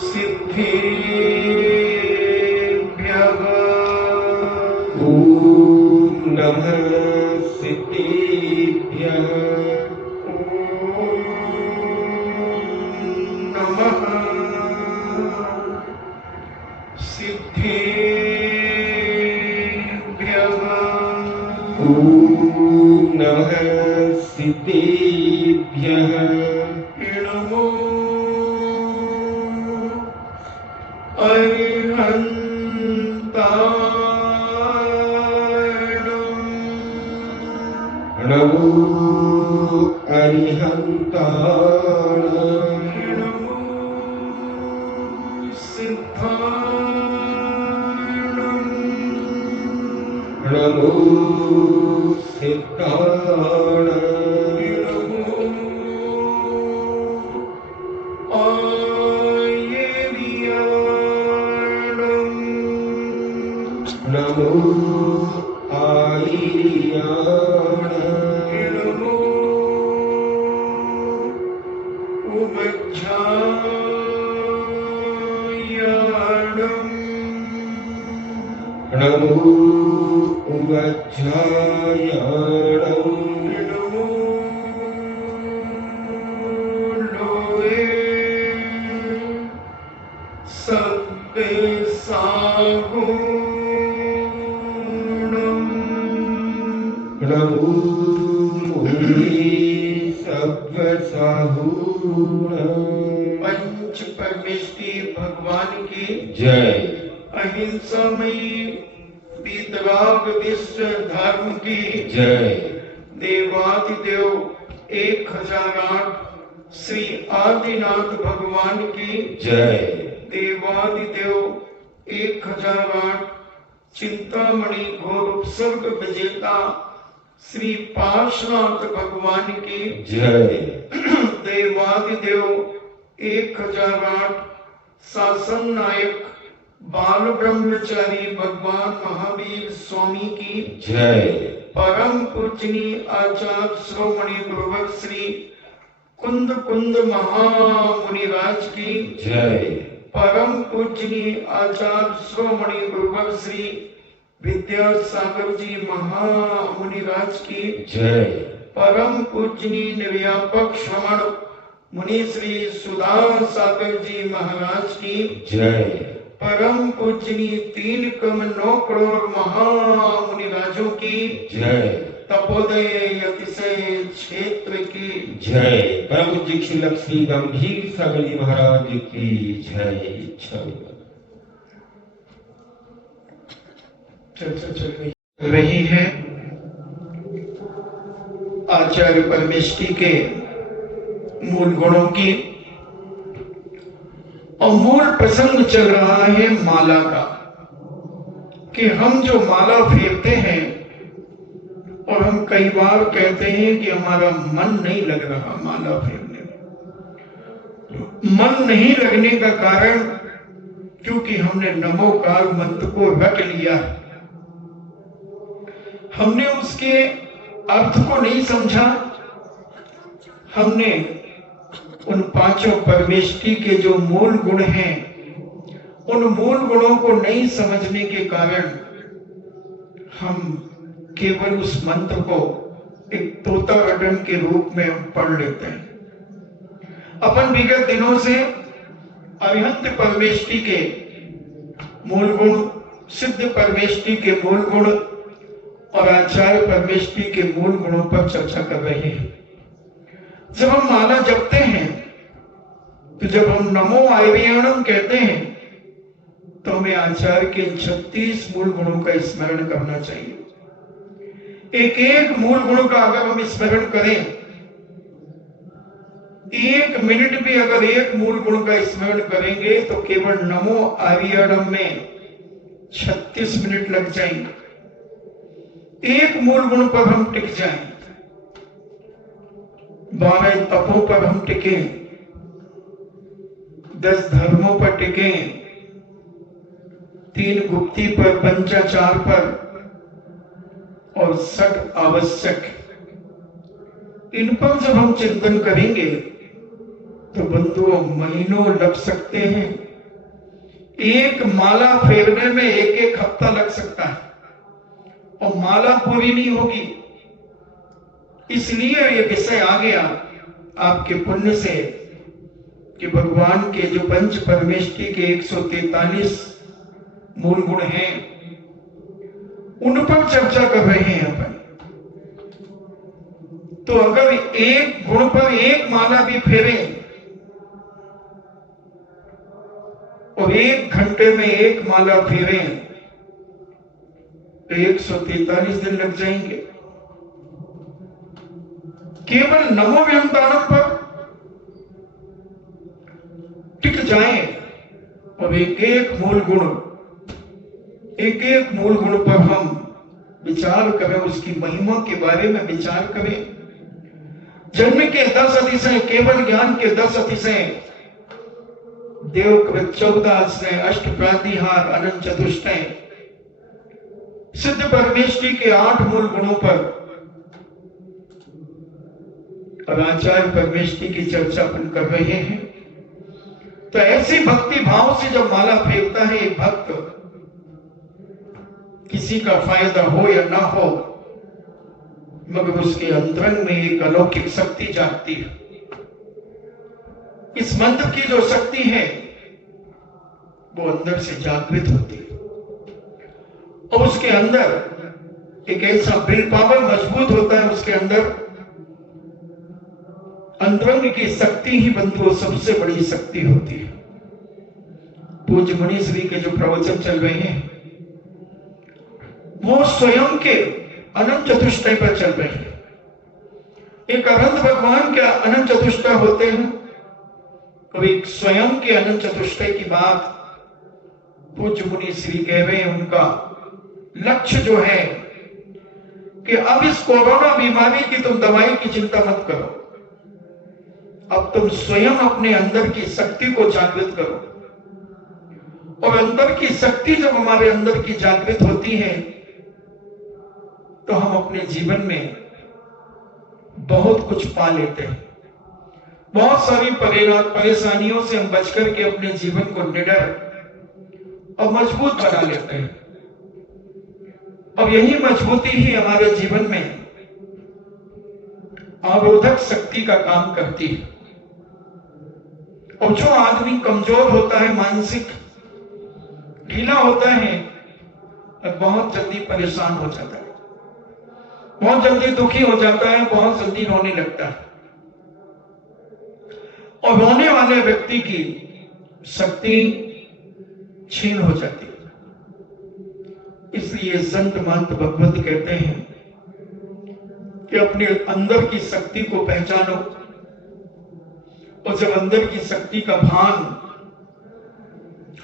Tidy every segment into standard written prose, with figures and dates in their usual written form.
सिद्धिभ्यः ॐ नमः सिद्धिभ्यः नमः सिद्धिभ्यः ॐ नमः सिद्धिभ्यः नमो अरिहन्ताणम् नमो अरिहन्ताणम् नमो सिद्धाणम् नमो सिद्धाणम् नमो आयर्याणम् नमो उमज्झायाणम् नमो उमज्झायाणम् नमो लोये सब्बे सागुणम् नमो मुनि सब्बसाहूणम् पंच परमेष्टि भगवान की जय। अहिंसामयी वीतराग विश्व धर्म की जय। देवादिदेव 1008 श्री आदिनाथ भगवान की जय। देवादिदेव 1008 चिंतामणि घोर उपसर्ग विजेता श्री पार्श्वनाथ भगवान की जय। देवादिदेव 1008 शासन नायक बाल ब्रह्मचारी भगवान महावीर स्वामी की जय। परम पूजनीय आचार्य श्रोमणि गुरुवर श्री कुंद कुंद महामुनिराज की जय। परम पूजनीय आचार्य श्रोमणि गुरुवर श्री विद्यासागर जी महामुनिराज की जय। परम पूजनीय निर्व्यापक श्रवण मुनि श्री सुधा सागर जी महाराज की जय। परम पूजनीय 3,9 करोड़ महामुनिराजों की जय। तपोदय अतिशय क्षेत्र की जय। परम पूज्य श्री लक्ष्मी गंभीर सागर जी महाराज की जय। चर्चा चल रही है आचार्य परमेष्टि के मूल गुणों की, और मूल प्रसंग चल रहा है माला का, कि हम जो माला फेरते हैं और हम कई बार कहते हैं कि हमारा मन नहीं लग रहा माला फेरने में। मन नहीं लगने का कारण क्योंकि हमने नमोकार मंत्र को रट लिया है, हमने उसके अर्थ को नहीं समझा, हमने उन पांचों परमेष्टि के जो मूल गुण हैं उन मूल गुणों को नहीं समझने के कारण हम केवल उस मंत्र को एक तोता रटन के रूप में पढ़ लेते हैं। अपन विगत दिनों से अरिहंत परमेष्टि के मूल गुण, सिद्ध परमेष्टि के मूल गुण और आचार्य परमेष्टि के मूल गुणों पर चर्चा कर रहे हैं। जब हम माला जपते हैं तो जब हम नमो आयर्याणम कहते हैं तो हमें आचार्य के 36 मूल गुणों का स्मरण करना चाहिए। एक एक मूल गुण का अगर हम स्मरण करें, 1 मिनट भी अगर एक मूल गुण का स्मरण करेंगे तो केवल नमो आयर्याणम में 36 मिनट लग जाएंगे। एक मूल गुण पर हम टिक जाएं, 12 तपों पर हम टिके, 10 धर्मों पर टिके, 3 गुप्ती पर, पंचाचार पर और 6 आवश्यक, इन पर जब हम चिंतन करेंगे तो बंधुओं महीनों लग सकते हैं। एक माला फेरने में एक एक हफ्ता लग सकता है और माला पूरी नहीं होगी। इसलिए ये विषय आ गया आपके पुण्य से कि भगवान के जो पंच परमेष्टि के 143 मूल गुण हैं उन पर चर्चा कर रहे हैं अपन। तो अगर एक गुण पर एक माला भी फेरें और 1 घंटे में एक माला फेरें तो 143 दिन लग जाएंगे। केवल नमो व्यंतारम पर टिक जाएं और एक एक मूल गुण पर हम विचार करें, उसकी महिमा के बारे में विचार करें। जन्म के 10 अतिशय, केवल ज्ञान के 10 अतिशय, देवकृत 14 अतिशय, अष्ट प्रातिहार, अनंत चतुष्टय, सिद्ध परमेष्टि के 8 मूल गुणों पर और आचार्य परमेष्टि की चर्चा अपन कर रहे हैं। तो ऐसी भक्ति भाव से जब माला फेरता है एक भक्त, किसी का फायदा हो या ना हो, मगर उसके अंतरंग में एक अलौकिक शक्ति जागती है। इस मंत्र की जो शक्ति है वो अंदर से जागृत होती है और उसके अंदर एक ऐसा विल पावर मजबूत होता है। उसके अंदर अंतरंग की शक्ति ही बंधुओं सबसे बड़ी शक्ति होती है। पूज्य मुनि श्री के जो प्रवचन चल रहे हैं वो स्वयं के अनंत चतुष्टय पर चल रहे हैं। एक अनंत भगवान के अनंत चतुष्टय होते हैं और एक स्वयं के अनंत चतुष्टय की बात पूज्य मुनि श्री कह रहे हैं। उनका लक्ष्य जो है कि अब इस कोरोना बीमारी की तुम दवाई की चिंता मत करो, अब तुम स्वयं अपने अंदर की शक्ति को जागृत करो। और अंदर की शक्ति जब हमारे अंदर की जागृत होती है तो हम अपने जीवन में बहुत कुछ पा लेते हैं। बहुत सारी परेशानियों से हम बचकर के अपने जीवन को निडर और मजबूत बना लेते हैं। और यही मजबूती ही हमारे जीवन में अवरोधक शक्ति का काम करती है। और जो आदमी कमजोर होता है, मानसिक ढीला होता है, बहुत जल्दी परेशान हो जाता है, बहुत जल्दी दुखी हो जाता है, बहुत जल्दी रोने लगता है। और रोने वाले व्यक्ति की शक्ति छीन हो जाती है। इसलिए संत महंत भगवत कहते हैं कि अपने अंदर की शक्ति को पहचानो। और जब अंदर की शक्ति का भान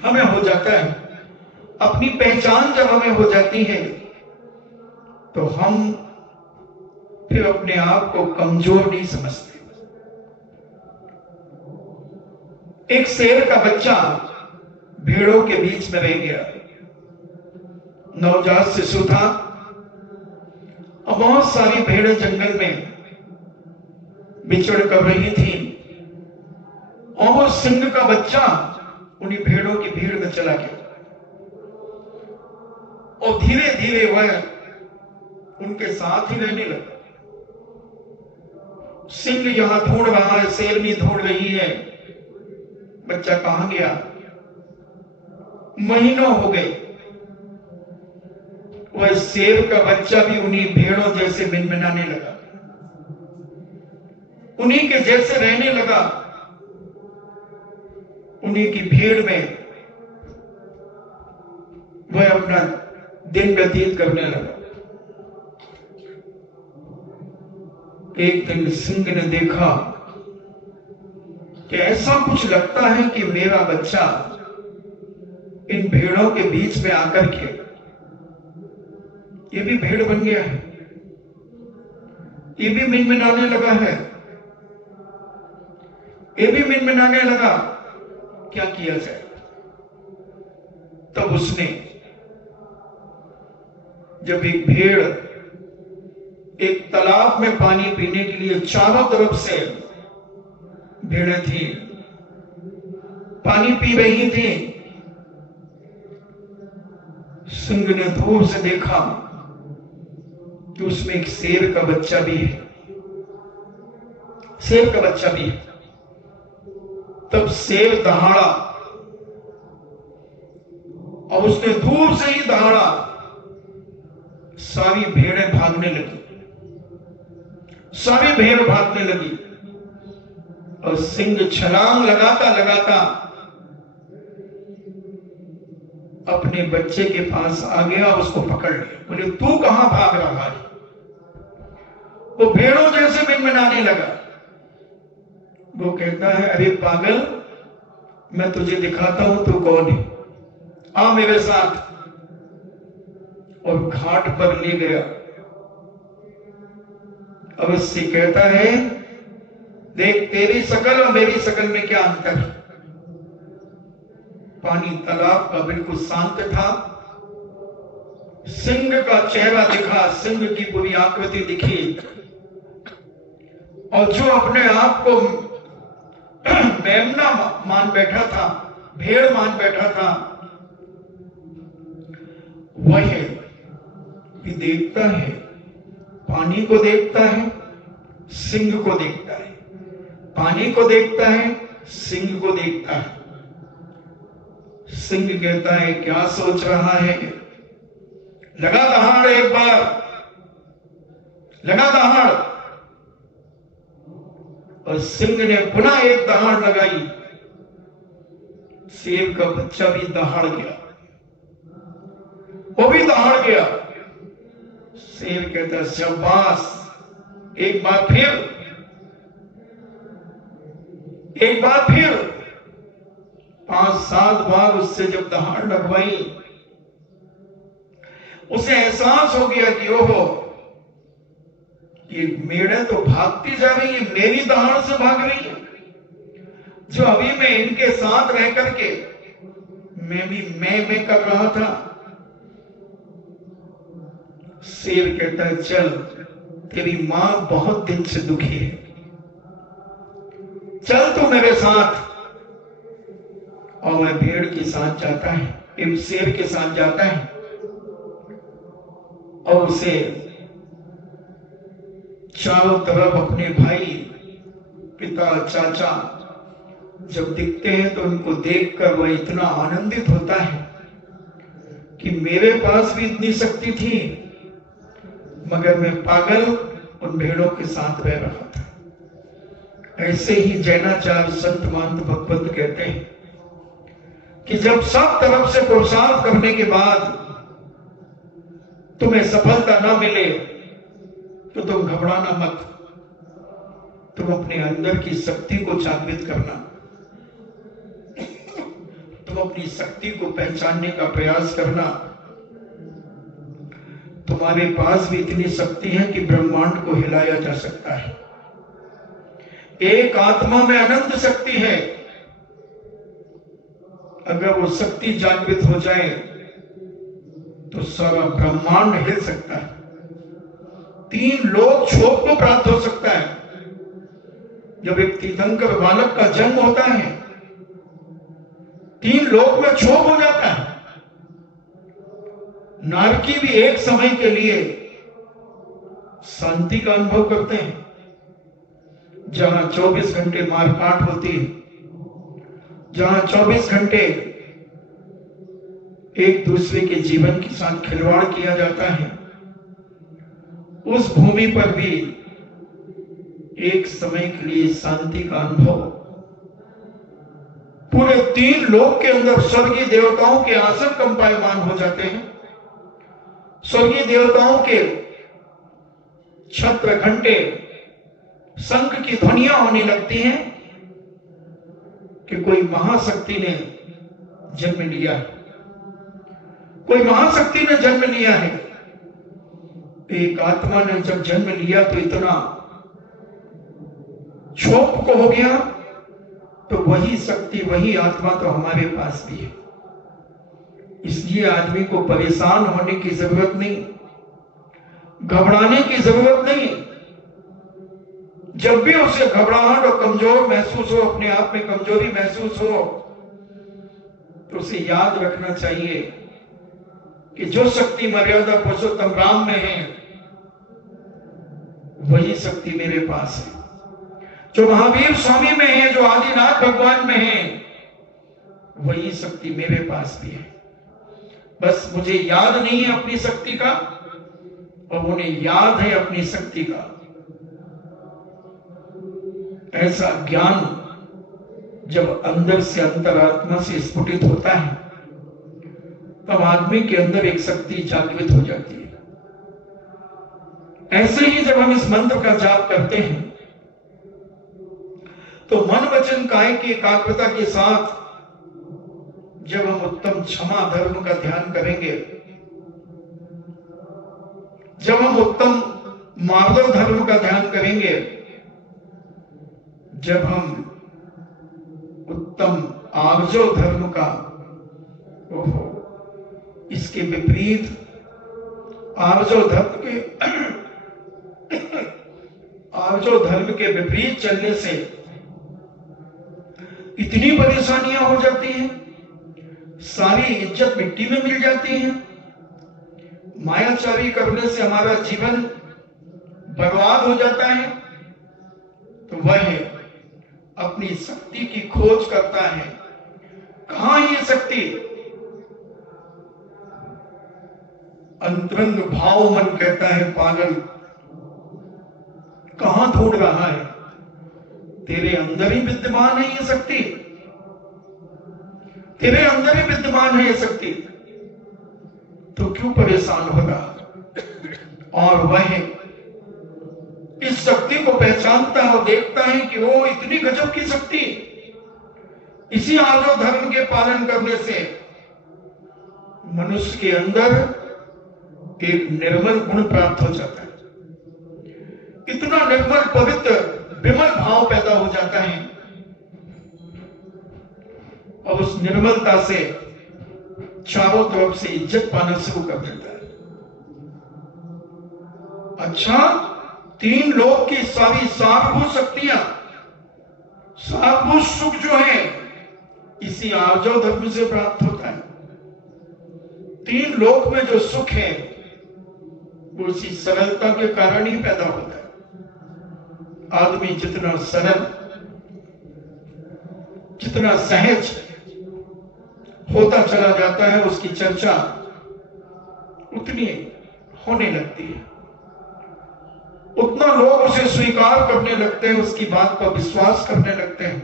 हमें हो जाता है, अपनी पहचान जब हमें हो जाती है, तो हम फिर अपने आप को कमजोर नहीं समझते। एक शेर का बच्चा भेड़ों के बीच में रह गया, नवजात शिशु था और बहुत सारी भेड़ें जंगल में बिचड़ कर रही थी और वो सिंह का बच्चा उन्हीं भेड़ों की भीड़ में चला गया और धीरे धीरे वह उनके साथ ही रहने लगा। सिंह यहां ढूंढ रहा है, शेर भी ढूंढ रही है, बच्चा कहां गया। महीनों हो गए, वह शेर का बच्चा भी उन्हीं भेड़ों जैसे मिनमिनाने लगा, उन्हीं के जैसे रहने लगा, उन्हीं की भीड़ में वह अपना दिन व्यतीत करने लगा। एक दिन सिंह ने देखा कि ऐसा कुछ लगता है कि मेरा बच्चा इन भेड़ों के बीच में आकर के ये भी भेड़ बन गया है, ये भी मिनमिनाने लगा है, ये भी मिनमिनाने लगा, क्या किया जाए। तब उसने, जब एक भेड़ एक तालाब में पानी पीने के लिए चारों तरफ से भेड़ें थी, पानी पी रही थी। सिंह ने दूर से देखा कि उसमें एक शेर का बच्चा भी है, शेर का बच्चा भी है। तब शेर दहाड़ा और उसने दूर से ही दहाड़ा, सारी भेड़ें भागने लगी, सारी भेड़ भागने लगी और सिंह छलांग लगाता लगाता अपने बच्चे के पास आ गया और उसको पकड़ लिया। बोले तू कहां भाग रहा है? वो भेड़ों जैसे मिनमिनाने लगा। वो कहता है अरे पागल, मैं तुझे दिखाता हूं तू कौन है, आ मेरे साथ। और घाट पर ले गया। अब उससे कहता है देख तेरी शकल और मेरी शकल में क्या अंतर है। पानी तालाब का बिल्कुल शांत था। सिंह का चेहरा दिखा, सिंह की पूरी आकृति दिखी और जो अपने आप को मेमना मान बैठा था, भेड़ मान बैठा था, वह भी देखता है, पानी को देखता है, सिंह को देखता है, पानी को देखता है, सिंह को देखता है। सिंह कहता है क्या सोच रहा है? लगा दहाड़ एक बार, लगा दहाड़। और सिंह ने पुनः एक दहाड़ लगाई। शेर का बच्चा भी दहाड़ गया, वो भी दहाड़ गया। शेर कहता शाबाश, एक बार फिर, एक बार फिर। 5-7 बार उससे जब दहाड़ लगवाई, उसे एहसास हो गया कि ओहो ये मेढ़े तो भागती जा रही है, मेरी दहाड़ से भाग रही है। जो अभी मैं इनके साथ रह करके मैं भी मैं कर रहा था। शेर कहता है चल, तेरी मां बहुत दिन से दुखी है, चल तू मेरे साथ। और वह भेड़ के साथ जाता है, शेर के साथ जाता है और उसे चारों तरफ अपने भाई, पिता, चाचा जब दिखते हैं तो उनको देखकर वह इतना आनंदित होता है कि मेरे पास भी इतनी शक्ति थी, मगर मैं पागल उन भेड़ों के साथ रह रहा था। ऐसे ही जैनाचार्य संत महंत भगवत कहते हैं कि जब सब तरफ से पुरुषार्थ करने के बाद तुम्हें सफलता ना मिले तो तुम घबराना मत, तुम अपने अंदर की शक्ति को जागृत करना, तुम अपनी शक्ति को पहचानने का प्रयास करना। तुम्हारे पास भी इतनी शक्ति है कि ब्रह्मांड को हिलाया जा सकता है। एक आत्मा में अनंत शक्ति है। अगर वो शक्ति जागृत हो जाए तो सारा ब्रह्मांड हिल सकता है। 3 लोक क्षोभ को प्राप्त हो सकता है। जब एक तीर्थंकर बालक का जन्म होता है, 3 लोक में क्षोभ हो जाता है। नारकी भी एक समय के लिए शांति का अनुभव करते हैं। जहां 24 घंटे मारकाट होती है, जहां 24 घंटे एक दूसरे के जीवन के साथ खिलवाड़ किया जाता है, उस भूमि पर भी एक समय के लिए शांति का अनुभव। पूरे 3 लोक के अंदर स्वर्गीय देवताओं के आसन कंपायमान हो जाते हैं। स्वर्गीय देवताओं के छत्र, घंटे, शंख की ध्वनियां होने लगती हैं कि कोई महाशक्ति ने जन्म लिया है, कोई महाशक्ति ने जन्म लिया है। एक आत्मा ने जब जन्म लिया तो इतना क्षोभ को हो गया, तो वही शक्ति, वही आत्मा तो हमारे पास भी है। इसलिए आदमी को परेशान होने की जरूरत नहीं, घबराने की जरूरत नहीं। जब भी उसे घबराहट और कमजोर महसूस हो, अपने आप में कमजोरी महसूस हो, तो उसे याद रखना चाहिए कि जो शक्ति मर्यादा पुरुषोत्तम राम में है वही शक्ति मेरे पास है, जो महावीर स्वामी में है, जो आदिनाथ भगवान में है, वही शक्ति मेरे पास भी है। बस मुझे याद नहीं है अपनी शक्ति का और उन्हें याद है अपनी शक्ति का। ऐसा ज्ञान जब अंदर से अंतरात्मा से स्फुटित होता है तब आदमी के अंदर एक शक्ति जागृत हो जाती है। ऐसे ही जब हम इस मंत्र का जाप करते हैं तो मन वचन काया की एकाग्रता के साथ जब हम उत्तम क्षमा धर्म का ध्यान करेंगे, जब हम उत्तम मार्दव धर्म का ध्यान करेंगे, जब हम उत्तम आर्जव धर्म का, इसके विपरीत आर्जव धर्म के विपरीत चलने से इतनी परेशानियां हो जाती हैं, सारी इज्जत मिट्टी में मिल जाती है, मायाचारी करने से हमारा जीवन बर्बाद हो जाता है। तो वह अपनी शक्ति की खोज करता है। कहां ये शक्ति? अंतरंग भाव मन कहता है पागल, कहां ढूंढ रहा है? तेरे अंदर ही विद्यमान है ये शक्ति, तेरे अंदर ही विद्यमान है ये शक्ति, तो क्यों परेशान हो रहा? और वह इस शक्ति को पहचानता है और देखता है कि वो इतनी गजब की शक्ति, इसी आर्जव धर्म के पालन करने से मनुष्य के अंदर एक निर्मल गुण प्राप्त हो जाता है, इतना निर्मल पवित्र विमल भाव पैदा हो जाता है और उस निर्मलता से चारों तरफ से इज्जत पाना शुरू कर देता है। अच्छा, तीन लोक की सारी सारभूत शक्तियां, सारभूत सुख जो है इसी आर्जव धर्म से प्राप्त होता है। तीन लोक में जो सुख है वो उसी सरलता के कारण ही पैदा होता है। आदमी जितना सरल, जितना सहज होता चला जाता है, उसकी चर्चा उतनी होने लगती है, उतना लोग उसे स्वीकार करने लगते हैं, उसकी बात पर विश्वास करने लगते हैं।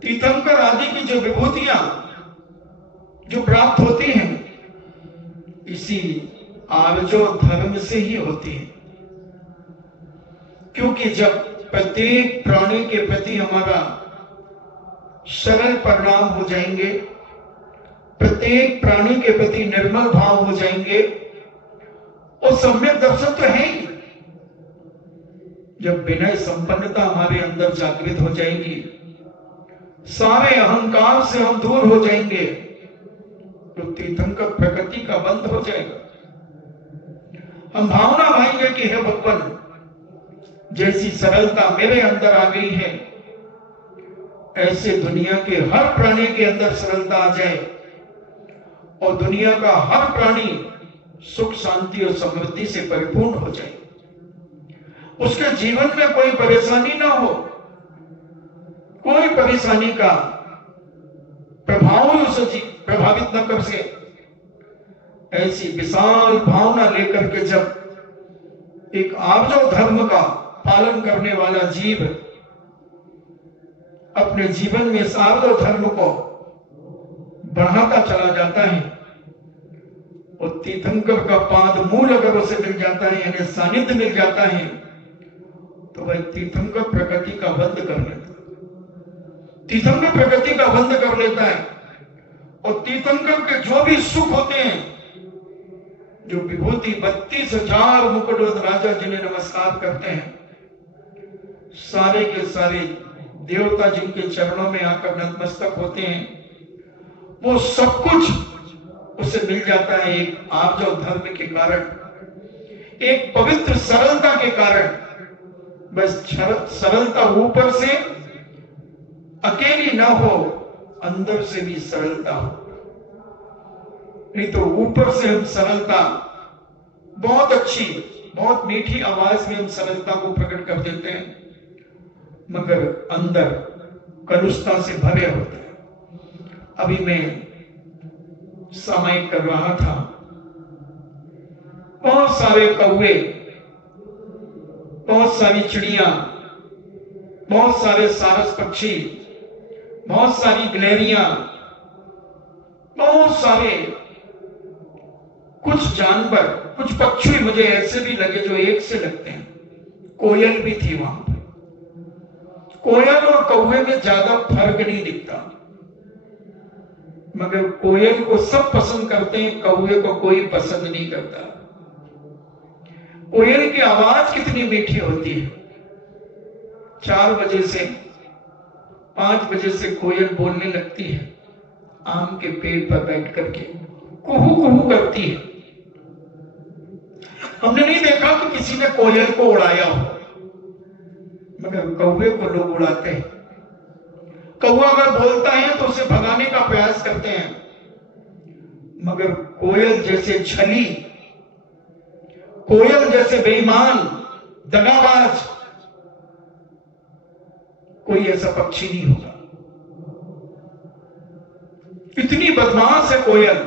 तीर्थंकर आदि की जो विभूतियां जो प्राप्त होती हैं इसी आर्जव धर्म से ही होती है, क्योंकि जब प्रत्येक प्राणी के प्रति हमारा सरल परिणाम हो जाएंगे, प्रत्येक प्राणी के प्रति निर्मल भाव हो जाएंगे, और सम्यक दर्शन तो है ही। जब विनय संपन्नता हमारे अंदर जागृत हो जाएगी, सारे अहंकार से हम दूर हो जाएंगे, तो तीर्थंकर प्रकृति का बंध हो जाएगा। हम भावना भाएंगे कि हे भगवान, जैसी सरलता मेरे अंदर आ गई है ऐसे दुनिया के हर प्राणी के अंदर सरलता आ जाए और दुनिया का हर प्राणी सुख शांति और समृद्धि से परिपूर्ण हो जाए, उसके जीवन में कोई परेशानी ना हो, कोई परेशानी का प्रभाव उसे प्रभावित न कर सके। ऐसी विशाल भावना लेकर के जब एक आर्जव धर्म का पालन करने वाला जीव अपने जीवन में इस आर्जव धर्म को बढ़ाता चला जाता है और तीर्थंकर का पाद मूल अगर उसे मिल जाता है, यानी सानिध्य मिल जाता है, तो वह तीर्थंकर प्रकृति का बंध कर लेता है, तीर्थंकर प्रकृति का बंध कर लेता है। और तीर्थंकर के जो भी सुख होते हैं, जो विभूति 32,000 मुकुट राजा जिन्हें नमस्कार करते हैं, सारे के सारे देवता जिनके चरणों में आकर नतमस्तक होते हैं, वो सब कुछ उसे मिल जाता है एक आर्जव धर्म के कारण। एक पवित्र सरलता के कारण, बस सरलता ऊपर से अकेली ना हो, अंदर से भी सरलता हो। नहीं तो ऊपर से हम सरलता बहुत अच्छी, बहुत मीठी आवाज में हम सरलता को प्रकट कर देते हैं, मगर अंदर कलुषता से भरे होते हैं। अभी मैं सामायिक कर रहा था, बहुत सारे कौवे, बहुत सारी चिड़िया, बहुत सारे सारस पक्षी, बहुत सारी गिलहरियां, बहुत सारे कुछ जानवर, कुछ पक्षी मुझे ऐसे भी लगे जो एक से लगते हैं। कोयल भी थी वहां पर। कोयल और कौवे में ज्यादा फर्क नहीं दिखता, मगर कोयल को सब पसंद करते हैं, कौवे को कोई पसंद नहीं करता। कोयल की आवाज कितनी मीठी होती है। 4 बजे से 5 बजे से कोयल बोलने लगती है, आम के पेड़ पर बैठ करके कुहू कुहू करती है। हमने नहीं देखा कि किसी ने कोयल को उड़ाया हो, मगर कौवे को लोग उड़ाते हैं। कौवा अगर बोलता है तो उसे भगाने का प्रयास करते हैं, मगर कोयल जैसे छली, कोयल जैसे बेईमान, दगाबाज कोई ऐसा पक्षी नहीं होगा। इतनी बदमाश है कोयल,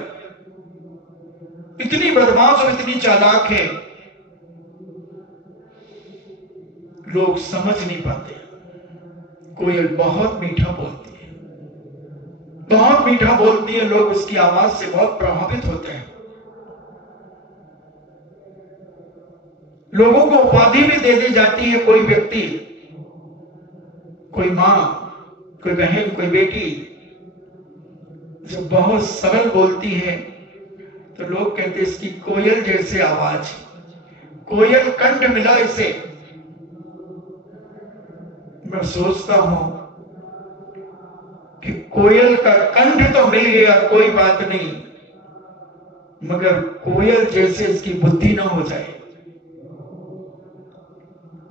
इतनी बदमाश और इतनी चालाक है, लोग समझ नहीं पाते। कोयल बहुत मीठा बोलती है, बहुत मीठा बोलती है, लोग उसकी आवाज से बहुत प्रभावित होते हैं। लोगों को उपाधि भी दे दी जाती है। कोई व्यक्ति, कोई मां, कोई बहन, कोई बेटी जब बहुत सरल बोलती है तो लोग कहते हैं इसकी कोयल जैसे आवाज, कोयल कंठ मिला इसे। मैं सोचता हूं कि कोयल का कंठ तो मिल गया, कोई बात नहीं, मगर कोयल जैसे इसकी बुद्धि ना हो जाए,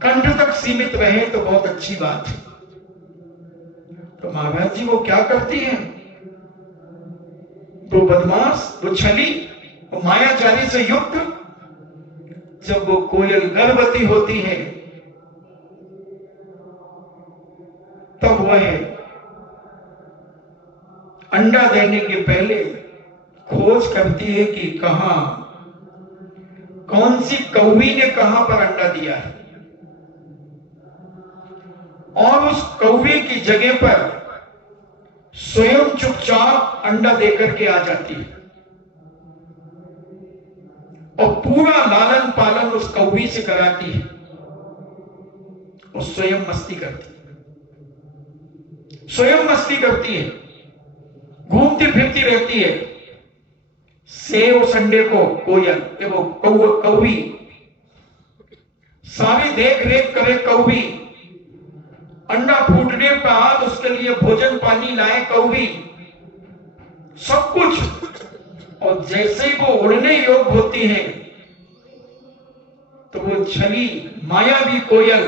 कंठ तक सीमित रहे तो बहुत अच्छी बात है। तो महाराज जी वो क्या करती हैं? वो बदमाश, वो छली, वो मायाजाली से युक्त, जब वो कोयल गर्भवती होती है तब वह अंडा देने के पहले खोज करती है कि कहां, कौन सी कौवी ने कहां पर अंडा दिया है, और उस कौवे की जगह पर स्वयं चुपचाप अंडा देकर के आ जाती है और पूरा लालन पालन उस कौवी से कराती है और स्वयं मस्ती करती है, स्वयं मस्ती करती है, घूमती फिरती रहती है। सेव संडे को कोयल, वो कौवी सारी देख रेख करे, कौवी अंडा फूटने पर आज उसके लिए भोजन पानी लाए, कौवी सब कुछ। और जैसे ही वो उड़ने योग्य होती है तो वो छली मायावी कोयल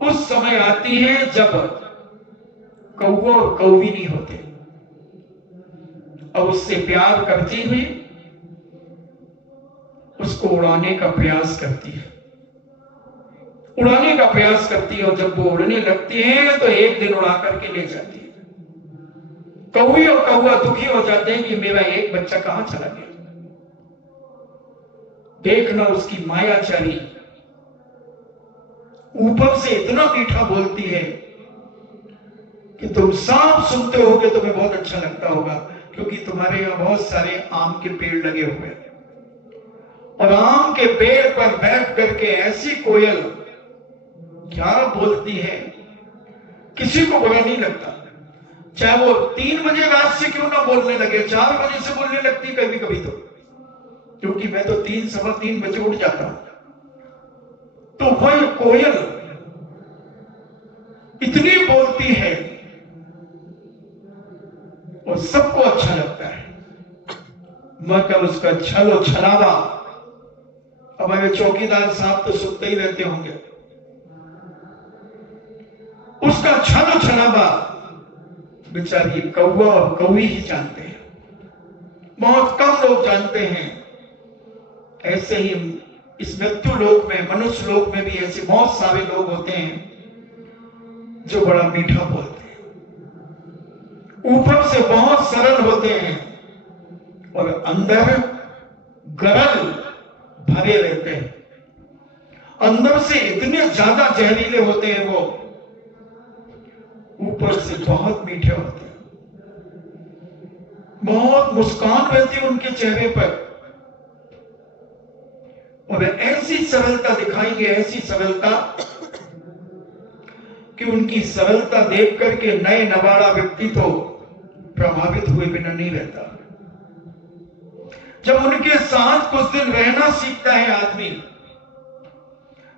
उस समय आती है जब कौवा और कौवी नहीं होते, और उससे प्यार करती हुई उसको उड़ाने का प्रयास करती है, उड़ाने का प्रयास करती है। और जब वो उड़ने लगती है तो एक दिन उड़ा करके ले जाती है। कौवी और कौवा दुखी हो जाते हैं कि मेरा एक बच्चा कहां चला गया। देखना उसकी मायाचारी ऊपर से इतना मीठा बोलती है कि तुम साफ सुनते होगे, तुम्हें बहुत अच्छा लगता होगा, क्योंकि तुम्हारे यहां बहुत सारे आम के पेड़ लगे हुए हैं। और आम के पेड़ पर बैठ करके ऐसी कोयल क्या बोलती है, किसी को बुरा नहीं लगता। चाहे वो 3 बजे रात से क्यों ना बोलने लगे, 4 बजे से बोलने लगती कभी कभी तो, क्योंकि मैं तो 3 सवा 3 बजे उठ जाता हूं। तो वह कोयल इतनी बोलती है और सबको अच्छा लगता है, मगर उसका छल और छलावा हमारे चौकीदार साहब तो सुनते ही रहते होंगे। उसका छल छलावा बेचारी कौवा और कौवी ही जानते हैं, बहुत कम लोग जानते हैं। ऐसे ही इस मृत्यु लोक में, मनुष्य लोक में भी ऐसे बहुत सारे लोग होते हैं जो बड़ा मीठा बोलते हैं, ऊपर से बहुत सरल होते हैं और अंदर गरल भरे रहते हैं। अंदर से इतने ज्यादा जहरीले होते हैं वो, ऊपर से बहुत मीठे होते हैं। बहुत मुस्कान रहती है उनके चेहरे पर और ऐसी सरलता दिखाएंगे, ऐसी सरलता कि उनकी सरलता देख करके नए नवाड़ा व्यक्ति तो प्रभावित हुए बिना नहीं रहता। जब उनके साथ कुछ दिन रहना सीखता है आदमी,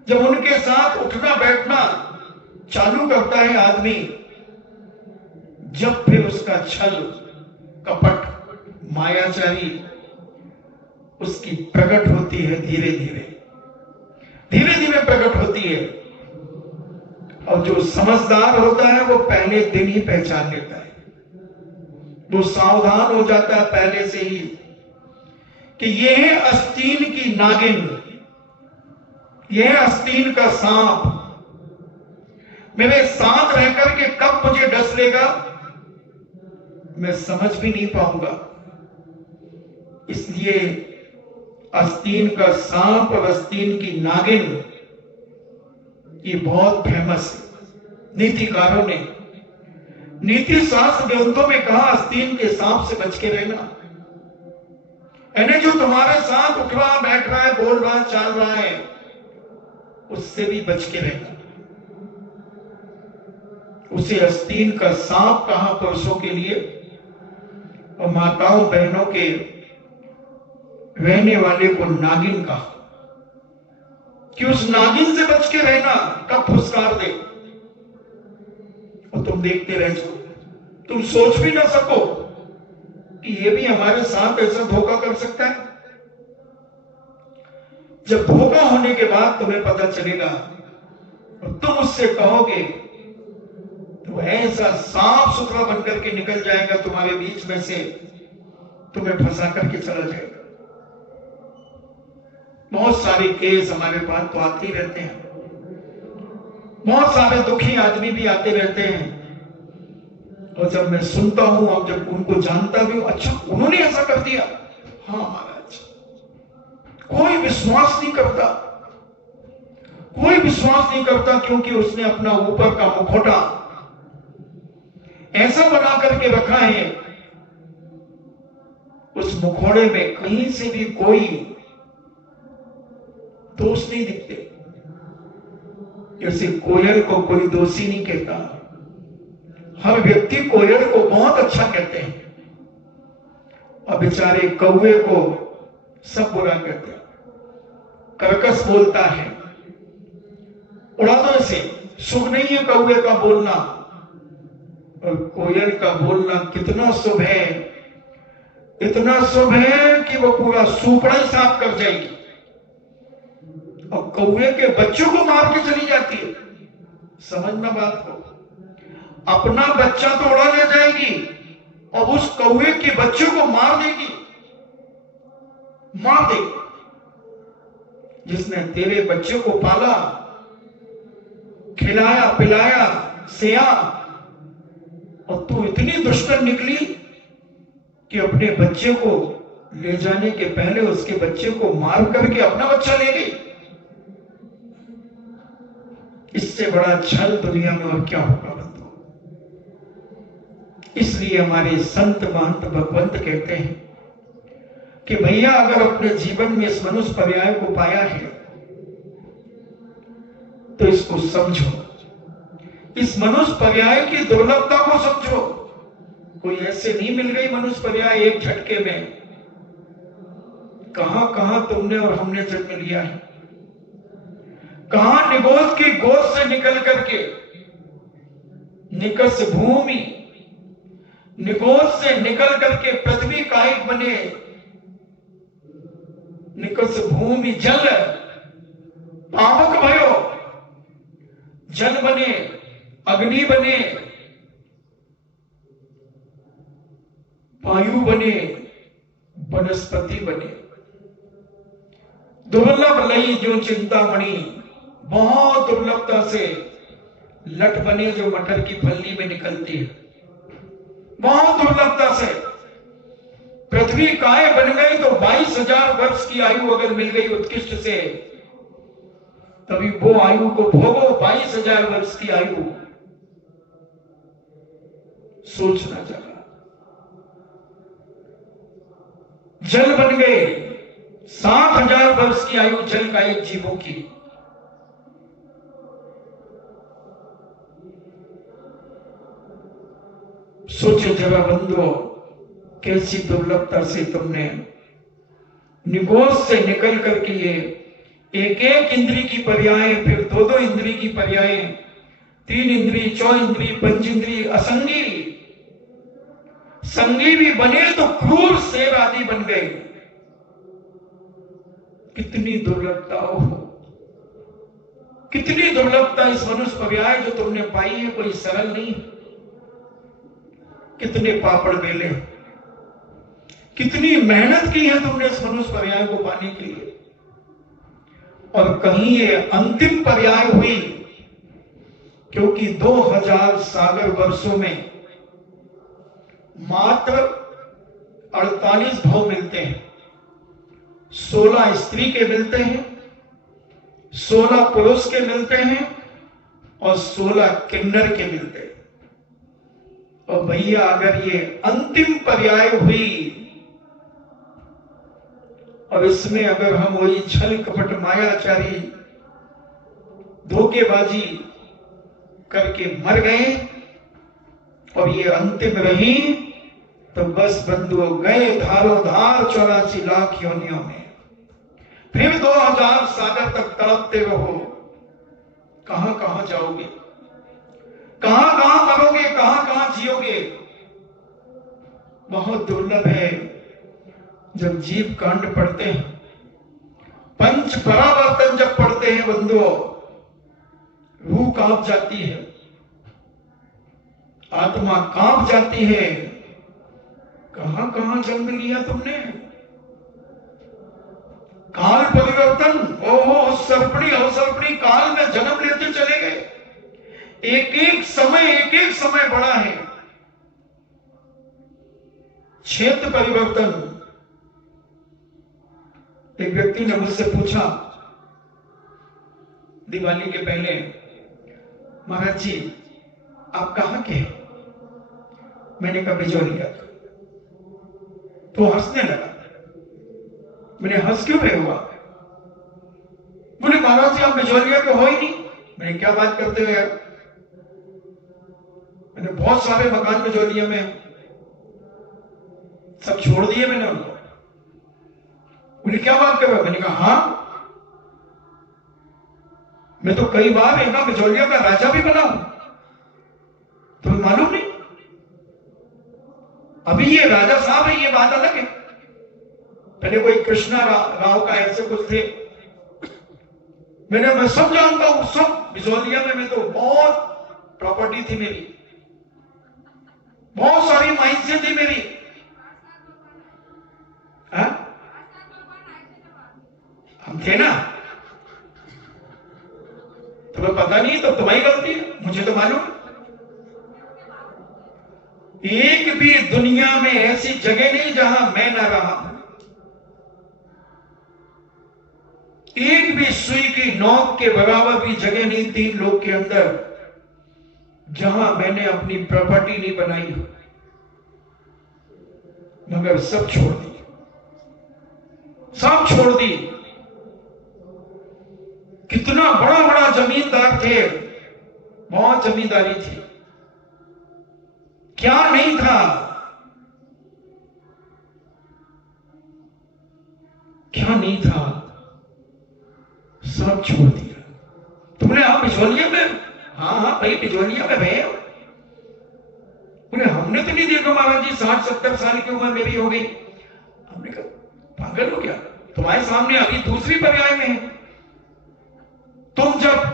जब उनके साथ उठना बैठना चालू करता है आदमी, जब फिर उसका छल कपट मायाचारी उसकी प्रकट होती है, धीरे धीरे प्रकट होती है। और जो समझदार होता है वो पहले दिन ही पहचान लेता है, वो सावधान हो जाता है पहले से ही कि यह है आस्तीन की नागिन, यह है आस्तीन का सांप, मेरे साथ रहकर के कब मुझे डस लेगा मैं समझ भी नहीं पाऊंगा। इसलिए आस्तीन का सांप और आस्तीन की नागिन ये बहुत फेमस है। नीतिकारों ने, नीति शास्त्र ग्रंथों में कहा आस्तीन के सांप से बच के रहना, यानी जो तुम्हारे साथ उठ रहा बैठ रहा है, बोल रहा है, चाल रहा है, उससे भी बच के रहना। उसे आस्तीन का सांप कहा पुरुषों के लिए और माताओं बहनों के रहने वाले को नागिन कहा कि उस नागिन से बच के रहना, कब फुसकार दे और तुम देखते रह जाओ, तुम सोच भी ना सको कि ये भी हमारे साथ ऐसा धोखा कर सकता है। जब धोखा होने के बाद तुम्हें पता चलेगा और तुम उससे कहोगे तो ऐसा साफ सुथरा बनकर के निकल जाएगा तुम्हारे बीच में से, तुम्हें फंसा करके चला जाएगा। बहुत सारे केस हमारे पास तो आते ही रहते हैं, बहुत सारे दुखी आदमी भी आते रहते हैं और जब मैं सुनता हूं और जब उनको जानता भी हूं, अच्छा उन्होंने ऐसा कर दिया, हाँ महाराज, कोई विश्वास नहीं करता, कोई विश्वास नहीं करता, क्योंकि उसने अपना ऊपर का मुखौटा ऐसा बना करके रखा है, उस मुखौड़े में कहीं से भी कोई दोष नहीं दिखते। जैसे कोयल को कोई दोषी नहीं कहता, हर व्यक्ति कोयल को बहुत अच्छा कहते हैं और बेचारे कौवे को सब बुरा कहते हैं। कर्कश बोलता है, उड़ा दो इसे, शुभ नहीं है कौवे का बोलना, और कोयल का बोलना कितना शुभ है, इतना शुभ है कि वो पूरा सूपड़ा ही साफ कर जाएगी और कौवे के बच्चों को मार के चली जाती है। समझना बात को, अपना बच्चा तो उड़ा ले जाएगी और उस कौवे के बच्चों को मार देगी, मार देगी। जिसने तेरे बच्चे को पाला, खिलाया पिलाया सेया, और तू इतनी दुष्कर्म निकली कि अपने बच्चे को ले जाने के पहले उसके बच्चे को मार करके अपना बच्चा ले गई। इससे बड़ा छल दुनिया में और क्या होगा बंधु। इसलिए हमारे संत महंत भगवंत कहते हैं कि भैया अगर अपने जीवन में इस मनुष्य पर्याय को पाया है तो इसको समझो, इस मनुष्य पर्याय की दुर्लभता को समझो। कोई ऐसे नहीं मिल गई मनुष्य पर्याय एक झटके में, कहां कहां तुमने और हमने जन्म लिया है, कहां निगोद की गोद से निकल करके, निकस भूमि, निगोद से निकल करके पृथ्वी कायिक बने, निकस भूमि जल पावक भयो, जल बने, अग्नि बने, वायु बने, वनस्पति बने। दुर्लभ लई जो चिंतामणि, बहुत दुर्लभता से लट बने जो मटर की फल्ली में निकलती है, बहुत दुर्लभता से। पृथ्वी काय बन गई तो 22,000 वर्ष की आयु अगर मिल गई उत्कृष्ट से, तभी वो आयु को भोगो। 22,000 वर्ष की आयु सोचना चाहिए। जल बन गए, 60,000 वर्ष की आयु जल का एक जीवों की। सोचो जरा बंधुओं, कैसी दुर्लभता से तुमने निगोश से निकल करके ये एक एक इंद्री की पर्याय, फिर दो दो इंद्री की पर्याय, 3 इंद्री, 4 इंद्री, 5 इंद्री, असंगी, संगी भी बने तो क्रूर शेर आदि बन गए। कितनी दुर्लभता हो, कितनी दुर्लभता इस मनुष्य पर्याय जो तुमने पाई है, कोई सरल नहीं। कितने पापड़ बेले, कितनी मेहनत की है तुमने इस मनुष्य पर्याय को पाने के लिए। और कहीं ये अंतिम पर्याय हुई, क्योंकि 2000 सागर वर्षों में मात्र 48 भाव मिलते हैं। 16 स्त्री के मिलते हैं, 16 पुरुष के मिलते हैं और 16 किन्नर के मिलते हैं। और भैया अगर ये अंतिम पर्याय हुई और इसमें अगर हम वही छल कपट मायाचारी धोखेबाजी करके मर गए और ये अंतिम रही, तो बस बंधुओं गए धारो धार 84 लाख योनियों में। फिर 2000 सागर तक तड़पते रहो। कहां कहां जाओगे, कहां कहां मरोगे, कहां कहां जियोगे। बहुत दुर्लभ है जब जीव कांड पढ़ते हैं, पंच परावर्तन जब पढ़ते हैं बंधुओं, रूह कांप जाती है, आत्मा कांप जाती है। कहां कहां जन्म लिया तुमने। काल परिवर्तन, ओहो सर्पणी काल में जन्म लेते चले गए। एक एक समय बड़ा है। क्षेत्र परिवर्तन। एक व्यक्ति ने मुझसे पूछा दिवाली के पहले, महाराज जी आप कहां के हैं? मैंने कहा बिजोलिया। तो हंसने लगा। मैंने हंस क्यों रहे हुआ? बोले महाराज जी आप बिजोलिया के हो ही नहीं। मैंने क्या बात करते हो यार, मैंने बहुत सारे मकान बिजोलिया में, सब छोड़ दिए मैंने उनको। उन्हें क्या बात कर रहे हो? मैंने कहा हाँ, मैं तो कई बार एक बिजोलिया का राजा भी बना हूं, तुम्हें मालूम नहीं? अभी ये राजा साहब है, ये बात अलग है। पहले कोई कृष्णा राव का ऐसे कुछ थे, मैं सब जानता हूं, सब बिजोलिया में। मैं तो बहुत प्रॉपर्टी थी मेरी, बहुत सारी माइंसें थी मेरी। हम थे ना, तुम्हें पता नहीं तो तुम्हारी गलती है, मुझे तो मालूम। एक भी दुनिया में ऐसी जगह नहीं जहां मैं ना रहा हूं। एक भी सुई की नोक के बराबर भी जगह नहीं 3 लोग के अंदर जहां मैंने अपनी प्रॉपर्टी नहीं बनाई, मगर सब छोड़ दी, सब छोड़ दी। कितना बड़ा बड़ा जमींदार थे, बहुत जमींदारी थी, क्या नहीं था, क्या नहीं था, सब छोड़ दिया। तुमने आप बिजोलिया में? हाँ हाँ भाई बिजोलिया में गए। हमने तो नहीं देखा महाराज जी, 60-70 साल की उम्र मेरी हो गई। हमने कहा पागल हो गया, तुम्हारे सामने अभी दूसरी पर्याय में है। तुम जब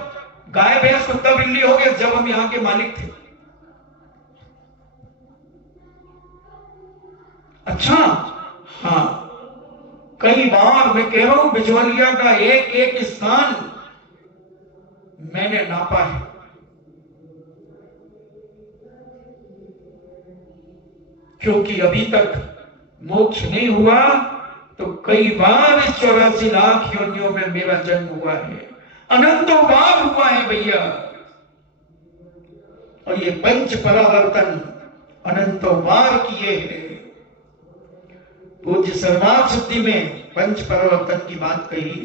गाय भैंस कुत्ता बिल्ली हो गए, जब हम यहां के मालिक थे। अच्छा, हाँ, कई बार मैं कह रहा हूं बिजवलिया का एक एक स्थान मैंने नापा है। क्योंकि अभी तक मोक्ष नहीं हुआ, तो कई बार इस 84 लाख योनियों में मेरा जन्म हुआ है, अनंतों बार हुआ है भैया। और ये पंच परावर्तन अनंतों बार किए हैं। पूज्य सर्वार्थ सिद्धि में पंच परावर्तन की बात कही।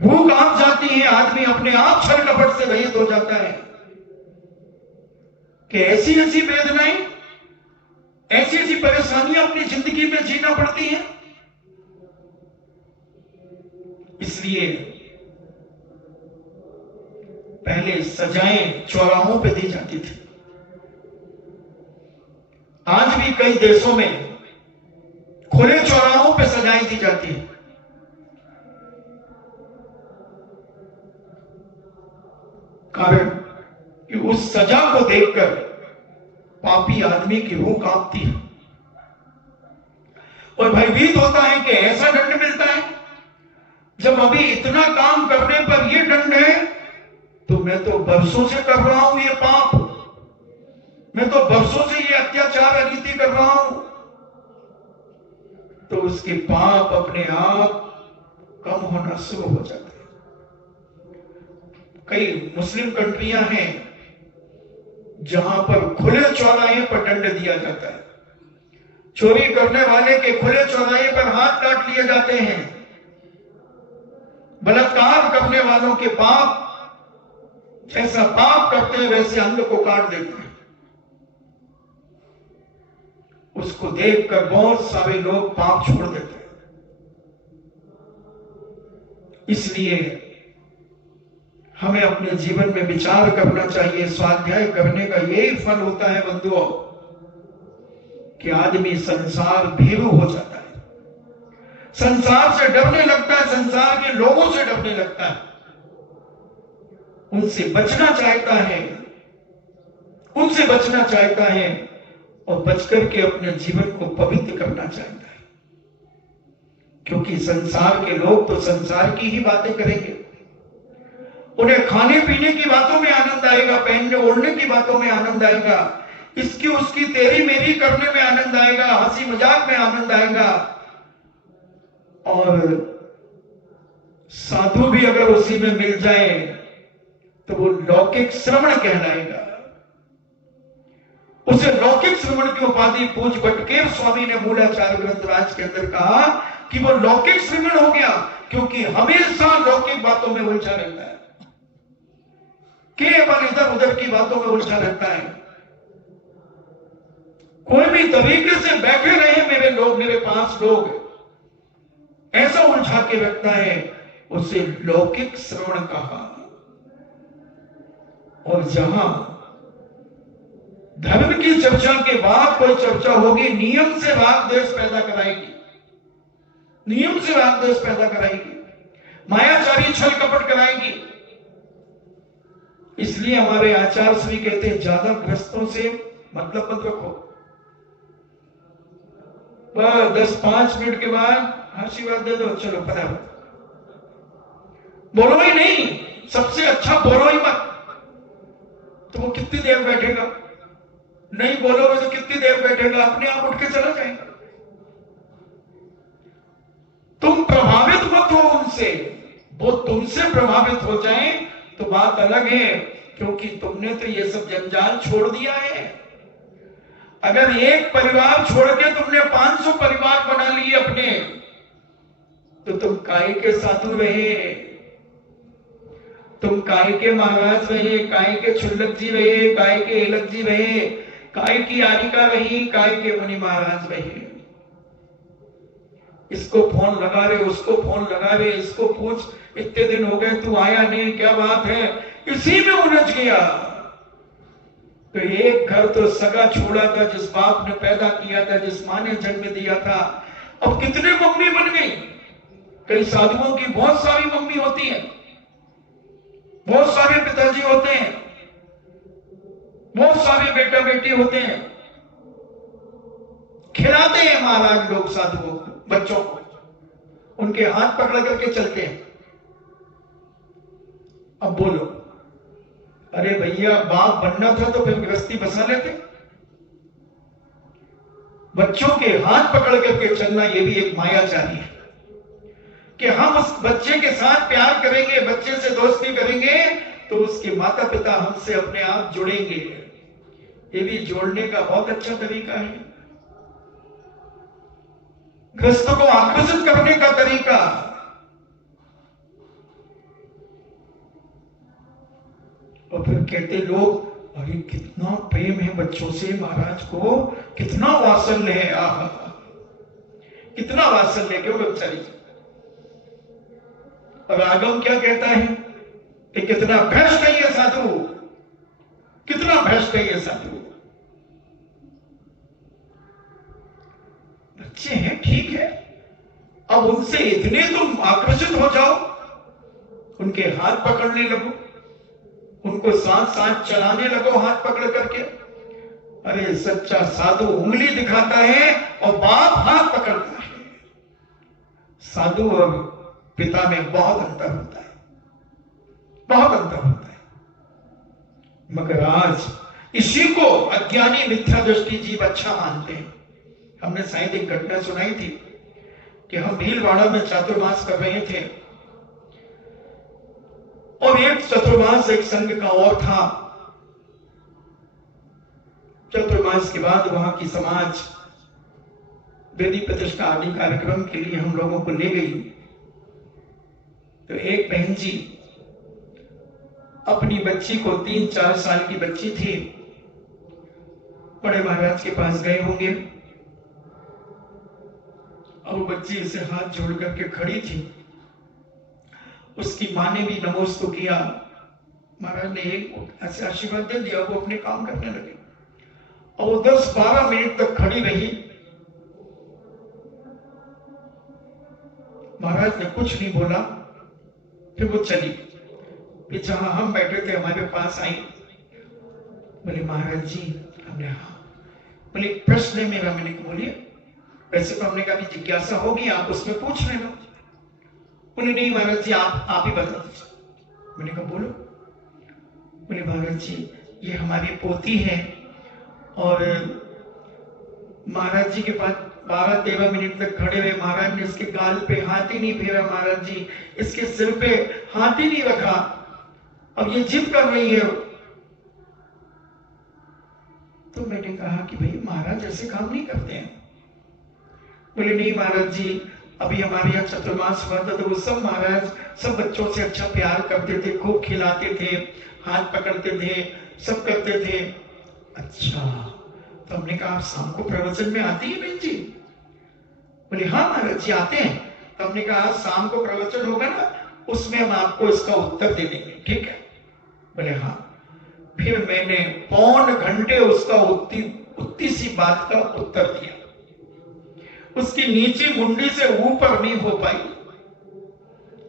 भूख आप जाती है, आदमी अपने आप छल कपट से रहित हो जाता है कि ऐसी ऐसी वेदनाएं, ऐसी ऐसी परेशानियां अपनी जिंदगी में जीना पड़ती हैं। इसलिए पहले सजाएं चौराहों पे दी जाती थी। आज भी कई देशों में खुले चौराहों पे सजाएं दी जाती है। कारण कि उस सजा को देखकर पापी आदमी की रूह कांपती है और भयभीत होता है कि ऐसा दंड मिलता है। जब अभी इतना काम करने पर यह दंड है, तो मैं तो बरसों से कर रहा हूं ये पाप, मैं तो बरसों से ये अत्याचार अनीति कर रहा हूं। तो उसके पाप अपने आप कम होना शुरू हो जाते हैं। कई मुस्लिम कंट्रियां हैं जहां पर खुले चौराहे पर दंड दिया जाता है। चोरी करने वाले के खुले चौराहे पर हाथ काट लिए जाते हैं। बलात्कार करने वालों के पाप जैसा पाप करते हैं वैसे अंग को काट देते हैं। उसको देखकर बहुत सारे लोग पाप छोड़ देते हैं। इसलिए हमें अपने जीवन में विचार करना चाहिए। स्वाध्याय करने का यही फल होता है बंधुओं कि आदमी संसार भीरू हो जाता है, संसार से डरने लगता है, संसार के लोगों से डरने लगता है, उनसे बचना चाहता है, उनसे बचना चाहता है और बचकर के अपने जीवन को पवित्र करना चाहता है। क्योंकि संसार के लोग तो संसार की ही बातें करेंगे। उन्हें खाने पीने की बातों में आनंद आएगा, पहनने ओढ़ने की बातों में आनंद आएगा, इसकी उसकी तेरी मेरी करने में आनंद आएगा, हंसी मजाक में आनंद आएगा। और साधु भी अगर उसी में मिल जाए तो वो लौकिक श्रवण कहलाएगा। उसे लौकिक श्रवण की उपाधि पूज्य बटकेर स्वामी ने मूलाचार ग्रंथराज के अंदर कहा कि वो लौकिक श्रवण हो गया, क्योंकि हमेशा लौकिक बातों में उलझा रहता है, केवल इधर उधर की बातों में उलझा रहता है। कोई भी तरीके से बैठे रहे मेरे लोग, मेरे पास लोग ऐसा उलझा के रखता है, उसे लौकिक श्रवण कहा। और जहां धर्म की चर्चा के बाद कोई चर्चा होगी, नियम से राग द्वेष पैदा कराएगी, नियम से राग द्वेष पैदा कराएगी, मायाचारी छल कपट कराएगी। इसलिए हमारे आचार्य श्री कहते हैं ज्यादा ग्रस्तों से मतलब मत रखो। 10-5 मिनट के बाद आशीर्वाद दे दो, चलो फटाफट। बोलो ही नहीं, सबसे अच्छा बोलो ही मत। तो वो कितनी देर बैठेगा? नहीं बोलोगे तो कितनी देर बैठेगा? अपने आप उठ के चला जाएगा। तुम प्रभावित मत हो उनसे, वो तुमसे प्रभावित हो जाए तो बात अलग है, क्योंकि तुमने तो ये सब जंजाल छोड़ दिया है। अगर एक परिवार छोड़ के तुमने 500 परिवार बना लिए अपने, तो तुम काहे के साधु रहे, तुम काहे के महाराज रहे, काहे के छुल्लक जी रहे, काहे के एलक जी रहे, काहे की आरिका रही, काहे के मुनि महाराज रहे। इसको फोन लगा रहे, उसको फोन लगा रहे, इसको पूछ इतने दिन हो गए तू आया नहीं, क्या बात है, इसी में उलझ गया। तो एक घर तो सगा छोड़ा था, जिस बाप ने पैदा किया था, जिस माँ ने जन्म दिया था, अब कितने मम्मी बन गई। कई साधुओं की बहुत सारी मम्मी होती है, बहुत सारे पिताजी होते हैं, बहुत सारे बेटा बेटी होते हैं। खिलाते हैं महाराज लोग साधुओं को, बच्चों को, उनके हाथ पकड़ करके चलते हैं। अब बोलो, अरे भैया बाप बनना था तो फिर गृहस्थी बसा लेते। बच्चों के हाथ पकड़ करके चलना ये भी एक मायाचारी है कि हम उस बच्चे के साथ प्यार करेंगे, बच्चे से दोस्ती करेंगे तो उसके माता पिता हमसे अपने आप जुड़ेंगे। ये भी जोड़ने का बहुत अच्छा तरीका है, गृहस्थ को आकर्षित करने का तरीका। और फिर कहते लोग, अरे कितना प्रेम है बच्चों से महाराज को, कितना वात्सल्य है, आहा कितना वात्सल्य, क्यों बेचारी। और आगम क्या कहता है कि कितना भ्रष्ट है ये साधु, कितना भ्रष्ट है ये साधु। बच्चे हैं ठीक है, अब उनसे इतने तुम आकर्षित हो जाओ, उनके हाथ पकड़ने लगो, उनको साथ साथ चलाने लगो हाथ पकड़ करके। अरे सच्चा साधु उंगली दिखाता है और बाप हाथ पकड़ता है। साधु और पिता में बहुत अंतर होता है, बहुत अंतर होता है। मगर आज इसी को अज्ञानी मिथ्या दृष्टि जीव अच्छा मानते हैं। हमने शायद एक घटना सुनाई थी कि हम भीलवाड़ा में चातुर्मास कर रहे थे और एक चतुर्मास एक संघ का और था। चतुर्मास के बाद वहां की समाज वेदी प्रतिष्ठा आदि कार्यक्रम के लिए हम लोगों को ले गई। तो एक बहन जी अपनी बच्ची को, 3-4 साल की बच्ची थी, बड़े महाराज के पास गए होंगे और वो बच्ची से हाथ जोड़ करके खड़ी थी। उसकी माँ ने भी नमोस्तु किया, महाराज ने एक ऐसे आशीर्वाद दे दिया, वो अपने काम करने लगे। और वो 10-12 मिनट तक खड़ी रही। महाराज ने कुछ नहीं बोला, फिर वो चली। फिर जहां हम बैठे थे हमारे पास आई, बोले महाराज जी। हमने हाँ। बोले प्रश्न है मेरा। मैंने बोलिए। वैसे तो हमने कहा जिज्ञासा होगी, आप उसमें पूछ लेना। बोले नहीं महाराज जी, आप ही बता दीजिए। मैंने कहा बोलो। बोले महाराज जी ये हमारी पोती है और महाराज जी के पास 12-13 मिनट तक खड़े हुए। महाराज ने इसके गाल पे हाथ ही नहीं फेरा, महाराज जी इसके सिर पे हाथ ही नहीं रखा, अब ये जिद कर रही है। तो मैंने कहा कि भाई महाराज ऐसे काम नहीं करते हैं। बोले नहीं महाराज जी, अभी हमारे यहाँ चतुर्मास हुआ था तो वो सब महाराज सब बच्चों से अच्छा प्यार करते थे, खूब खिलाते थे, हाथ पकड़ते थे, सब करते थे। अच्छा, तो हमने कहा आप शाम को प्रवचन में आती है बहन जी? बोले हाँ महाराज जी आते हैं। तो हमने कहा शाम को प्रवचन होगा ना, उसमें हम आपको इसका उत्तर दे देंगे, ठीक है? बोले हाँ। फिर मैंने पौन घंटे उसका उतनी सी बात का उत्तर दिया। उसकी नीचे मुंडी से ऊपर नहीं हो पाई,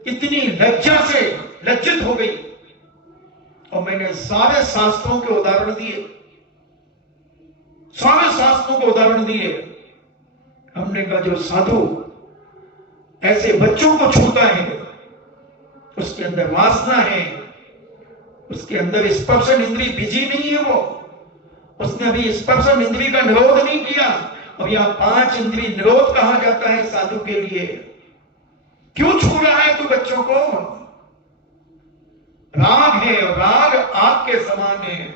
इतनी लज्जा से लज्जित हो गई। और मैंने सारे शास्त्रों के उदाहरण दिए, सारे शास्त्रों को उदाहरण दिए। हमने कहा जो साधु ऐसे बच्चों को छूता है उसके अंदर वासना है, उसके अंदर स्पर्शन इंद्रिय बिजी नहीं है, उसने अभी स्पर्शन इंद्रिय का निरोध नहीं किया। और यह 5 इंद्रिय निरोध कहा जाता है साधु के लिए। क्यों छू रहा है तू बच्चों को? राग है, राग आग के समान है।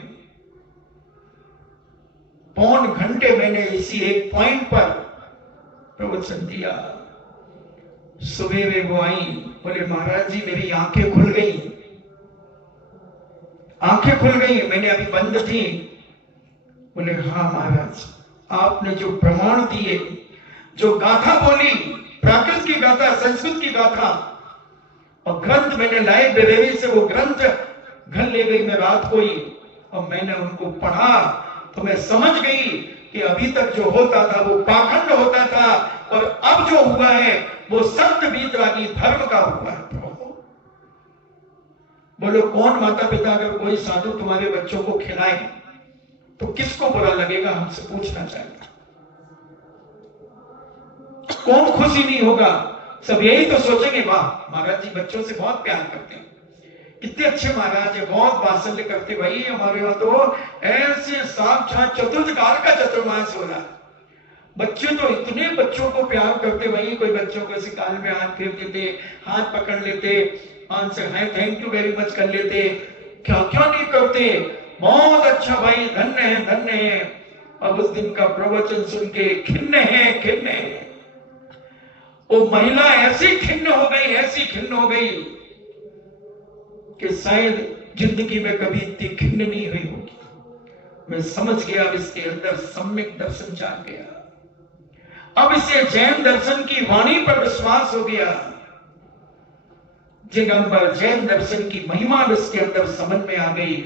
पौन घंटे मैंने इसी एक पॉइंट पर प्रवचन दिया। सवेरे वो आई, बोले महाराज जी मेरी आंखें खुल गई, आंखें खुल गई, मैंने अभी बंद थी। बोले हाँ महाराज, आपने जो प्रमाण दिए, जो गाथा बोली, प्राकृत की गाथा, संस्कृत की गाथा, और ग्रंथ मैंने लाइब्रेरी से वो ग्रंथ घर ले गई मैं रात को ही, और मैंने उनको पढ़ा तो मैं समझ गई कि अभी तक जो होता था वो पाखंड होता था और अब जो हुआ है वो सत्य वीतरागी धर्म का हुआ है। बोलो कौन माता पिता अगर कोई साधु तुम्हारे बच्चों को खिलाए तो किसको बुरा लगेगा? हमसे पूछना चाहिए। कौन खुशी नहीं होगा? सब यही तो सोचेंगे, वाह महाराज जी बच्चों से बहुत प्यार करते हैं, कितने अच्छे महाराज है, बहुत वात्सल्य करते। भाई हमारे यहाँ तो ऐसे साक्षात चतुर्थकाल का चतुर्मास हो रहा है। बच्चे तो इतने बच्चों को प्यार करते, भाई कोई बच्चों को ऐसे कान में हाथ फेर देते, हाथ पकड़ लेते, हाथ से hi thank you very much कर लेते, क्या क्या नहीं करते। बहुत अच्छा भाई, धन्य है धन्य है। अब उस दिन का प्रवचन सुन के खिन्न है खिन्न है। वो महिला ऐसी खिन्न हो गई, ऐसी खिन्न हो गई कि शायद जिंदगी में कभी इतनी खिन्न नहीं हुई होगी। मैं समझ गया अब इसके अंदर सम्यक दर्शन जाग गया। अब इसे जैन दर्शन की वाणी पर विश्वास हो गया। दिगंबर जैन दर्शन की महिमा इसके अंदर समझ में आ गई।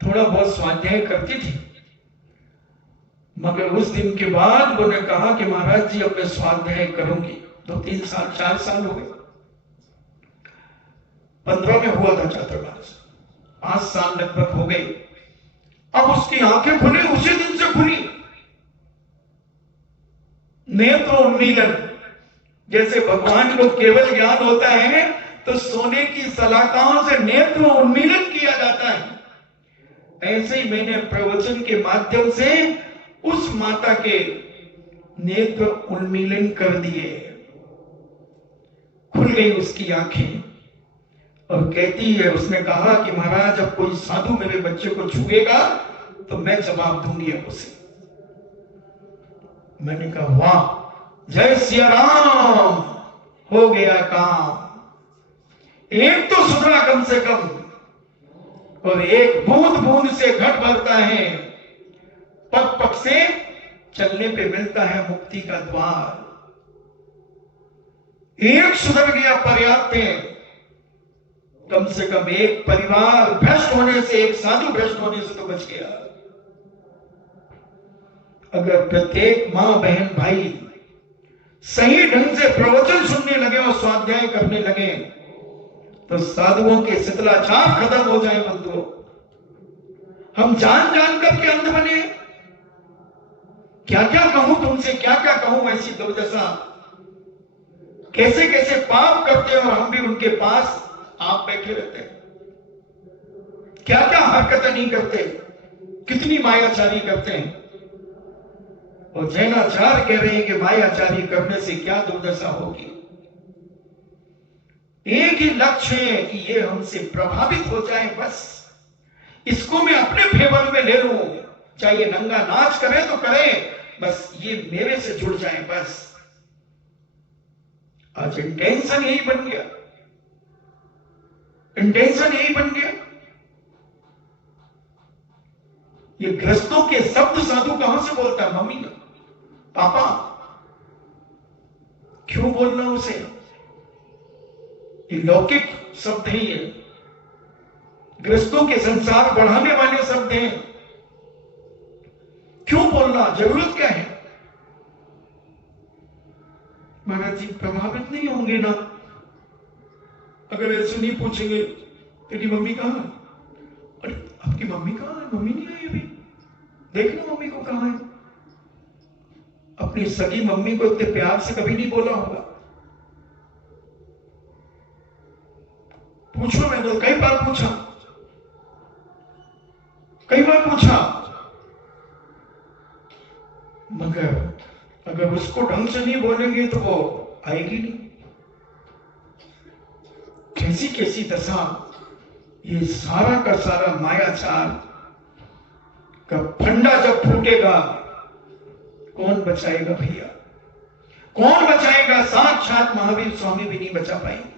थोड़ा बहुत स्वाध्याय करती थी, मगर उस दिन के बाद उन्होंने कहा कि महाराज जी अब मैं स्वाध्याय करूंगी। 2-3 साल 4 साल हो गए। 15 में हुआ था चातुर्मास, 5 साल लगभग हो गए। अब उसकी आंखें खुली, उसी दिन से खुली। नेत्र उन्मीलन, जैसे भगवान को केवल ज्ञान होता है तो सोने की सलाखाओं से नेत्र उन्मीलन किया जाता है, ऐसे ही मैंने प्रवचन के माध्यम से उस माता के नेत्र उन्मीलन कर दिए। खुल गई उसकी आंखें और कहती है, उसने कहा कि महाराज अब कोई साधु मेरे बच्चे को छुएगा तो मैं जवाब दूंगी अब उसे। मैंने कहा वाह, जय सिया राम, हो गया काम। एक तो सुधरा कम से कम, और एक बूंद बूंद से घट भरता है, पग पग से चलने पे मिलता है मुक्ति का द्वार। एक सुधर गया पर्याप्त है। कम से कम एक परिवार भ्रष्ट होने से, एक साधु भ्रष्ट होने से तो बच गया। अगर प्रत्येक मां बहन भाई सही ढंग से प्रवचन सुनने लगे और स्वाध्याय करने लगे तो साधुओं के शिथिलाचार खत्म हो जाए। बंधुओं, हम जान जान करके अंध बने। क्या क्या कहूं तुमसे, क्या क्या कहूं, ऐसी दुर्दशा। कैसे कैसे पाप करते हैं और हम भी उनके पास आप बैठे रहते हैं। क्या क्या हरकतें नहीं करते, कितनी मायाचारी करते हैं। और जैनाचार्य कह रहे हैं कि मायाचारी करने से क्या दुर्दशा होगी। एक ही लक्ष्य है कि ये हमसे प्रभावित हो जाए, बस इसको मैं अपने फेवर में ले लूं। चाहे ये नंगा नाच करे तो करे, बस ये मेरे से जुड़ जाए बस। आज इंटेंशन यही बन गया, इंटेंशन यही बन गया। ये ग्रस्तों के शब्द साधु कहां से बोलता है? मम्मी पापा, क्यों बोलना उसे? ये लौकिक शब्द है, ये ग्रस्तों के संसार बढ़ाने वाले शब्द हैं। क्यों बोलना, जरूरत क्या है? महाराज जी प्रभावित नहीं होंगे ना अगर ऐसे नहीं पूछेंगे तेरी मम्मी कहां है? अरे आपकी मम्मी कहां है? मम्मी नहीं आई अभी, देखना मम्मी को कहां है। अपनी सगी मम्मी को इतने प्यार से कभी नहीं बोला होगा। पूछो, मैंने तो कई बार पूछा, कई बार पूछा, मगर अगर उसको ढंग से नहीं बोलेंगे तो वो आएगी नहीं। कैसी कैसी दशा। ये सारा का सारा मायाचार का फंडा जब फूटेगा कौन बचाएगा भैया? कौन बचाएगा? साक्षात महावीर स्वामी भी नहीं बचा पाएंगे।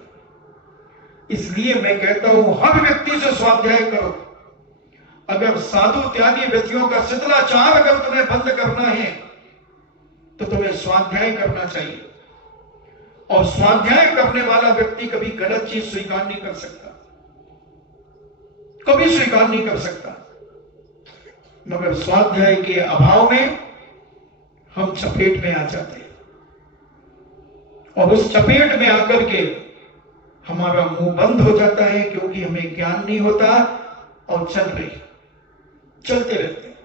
इसलिए मैं कहता हूं हर व्यक्ति से स्वाध्याय करो। अगर साधु त्यागी व्यक्तियों का शिथिलाचार अगर तुम्हें बंद करना है तो तुम्हें स्वाध्याय करना चाहिए। और स्वाध्याय करने वाला व्यक्ति कभी गलत चीज स्वीकार नहीं कर सकता, कभी स्वीकार नहीं कर सकता। मगर स्वाध्याय के अभाव में हम चपेट में आ जाते हैं और उस चपेट में आकर के हमारा मुंह बंद हो जाता है, क्योंकि हमें ज्ञान नहीं होता और चलते रहते हैं।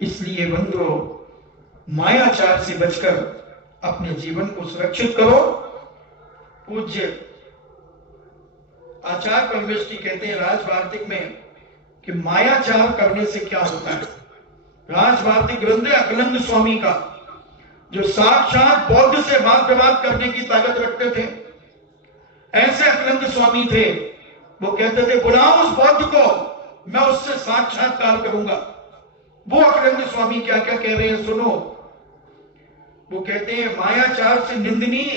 इसलिए बंधुओं, मायाचार से बचकर अपने जीवन को सुरक्षित करो। पूज्य आचार्य परमेष्ठी कहते हैं राजवार्तिक में कि मायाचार करने से क्या होता है। राजवार्तिक ग्रंथ है अकलंद स्वामी का, जो साक्षात बौद्ध से वाद विवाद करने की ताकत रखते थे। ऐसे अकलंद स्वामी थे, वो कहते थे बुलाओ उस बौद्ध को, मैं उससे साक्षात्कार करूंगा। वो अकलंद स्वामी क्या क्या कह रहे हैं सुनो। वो कहते हैं मायाचार से निंदनीय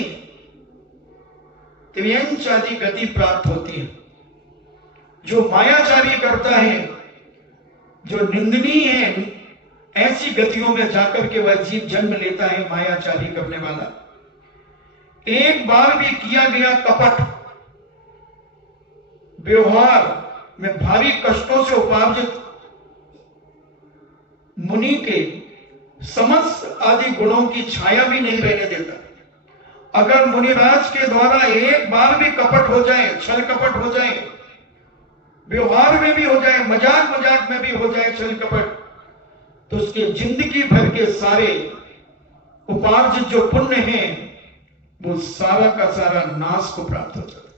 त्रियंच आदि गति प्राप्त होती है। जो मायाचारी करता है, जो निंदनीय है, ऐसी गतियों में जाकर के वह जीव जन्म लेता है मायाचारी करने वाला। एक बार भी किया गया कपट व्यवहार में भारी कष्टों से उपार्जित मुनि के समस्त आदि गुणों की छाया भी नहीं रहने देता। अगर मुनिराज के द्वारा एक बार भी कपट हो जाए, छल कपट हो जाए, व्यवहार में भी हो जाए, मजाक मजाक में भी हो जाए छल कपट, तो उसके जिंदगी भर के सारे उपार्जित जो पुण्य हैं वो सारा का सारा नाश को प्राप्त हो जाता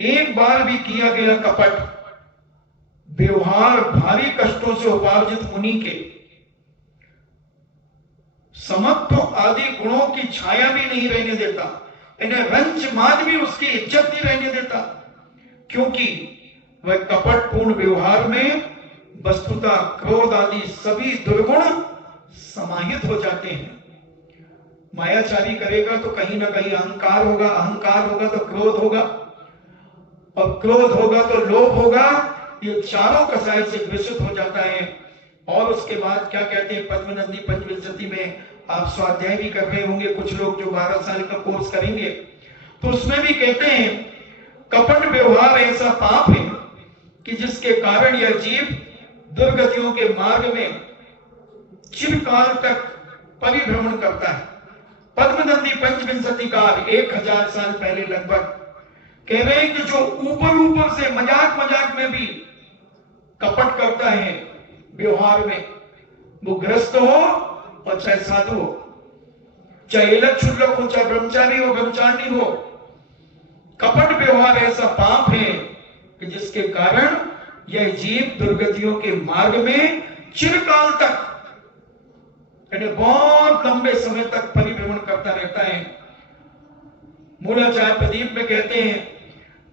है। एक बार भी किया गया कपट व्यवहार भारी कष्टों से उपार्जित मुनि के समत्व आदि गुणों की छाया भी नहीं रहने देता। इन्हें रंच मान भी उसकी इज्जत नहीं रहने देता, क्योंकि वह कपटपूर्ण व्यवहार में वस्तुतः क्रोध आदि सभी दुर्गुण समाहित हो जाते हैं। मायाचारी करेगा तो कहीं ना कहीं अहंकार होगा, अहंकार होगा तो क्रोध होगा, और क्रोध होगा तो लोभ होगा। ये चारों कसाय से ग्रसित हो जाता है। और उसके बाद क्या कहते हैं, पद्मनंदी पंचविंशति में आप स्वाध्याय भी कर रहे होंगे कुछ लोग जो 12 साल का कोर्स करेंगे, तो उसमें भी कहते हैं कपट व्यवहार ऐसा पाप है कि जिसके कारण यह जीव दुर्गतियों के मार्ग में चिरकाल तक परिभ्रमण करता है। पद्मनंदी पंचविंशतिकार 1000 साल पहले लगभग कह रहे हैं कि जो ऊपर ऊपर से मजाक मजाक में भी कपट करता है व्यवहार में, वो गृहस्थ हो और चाहे साधु हो, चाहे इलक क्षुल्लक हो, चाहे ब्रह्मचारी हो, ब्रह्मचारिणी हो, कपट व्यवहार ऐसा पाप है कि जिसके कारण यह जीव दुर्गतियों के मार्ग में चिरकाल तक, यानी बहुत लंबे समय तक परिभ्रमण करता रहता है। मूलाचार्य प्रदीप में कहते हैं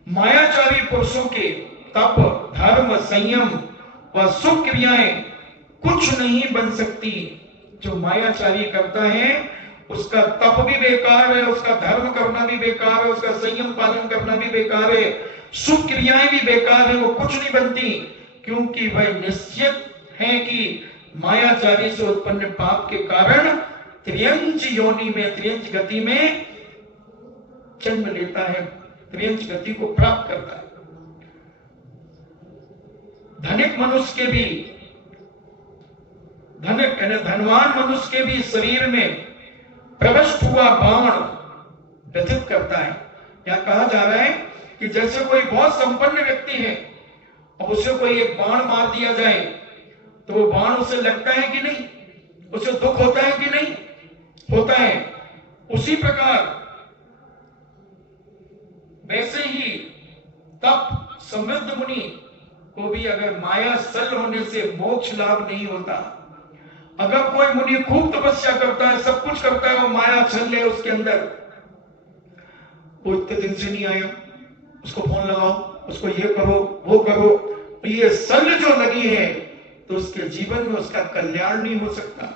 मायाचारी पुरुषों के तप, धर्म, संयम व सुख क्रियाएं कुछ नहीं बन सकती। जो मायाचारी करता है उसका तप भी बेकार है, उसका धर्म करना भी बेकार है, उसका संयम पालन करना भी बेकार है, सुख क्रियाएं भी बेकार है, वो कुछ नहीं बनती, क्योंकि वह निश्चित है कि मायाचारी से उत्पन्न पाप के कारण त्रियंच योनि में, त्रियंच गति में जन्म लेता है, त्रियंच गति को प्राप्त करता है। धनिक मनुष्य के भी, धनिक यानी धनवान मनुष्य के भी शरीर में प्रविष्ट हुआ बाण व्यथित करता है। यहां कहा जा रहा है कि जैसे कोई बहुत संपन्न व्यक्ति है और उसे कोई एक बाण मार दिया जाए तो वो बाण उसे लगता है कि नहीं, उसे दुख होता है कि नहीं होता है। उसी प्रकार वैसे ही तप समृद्ध मुनि को भी अगर माया सल होने से मोक्ष लाभ नहीं होता। अगर कोई मुनि खूब तपस्या करता है, सब कुछ करता है, वो माया सल है उसके अंदर, वो इतने दिन से नहीं आया, उसको फोन लगाओ, उसको ये करो वो करो, ये सल जो लगी है तो उसके जीवन में उसका कल्याण नहीं हो सकता।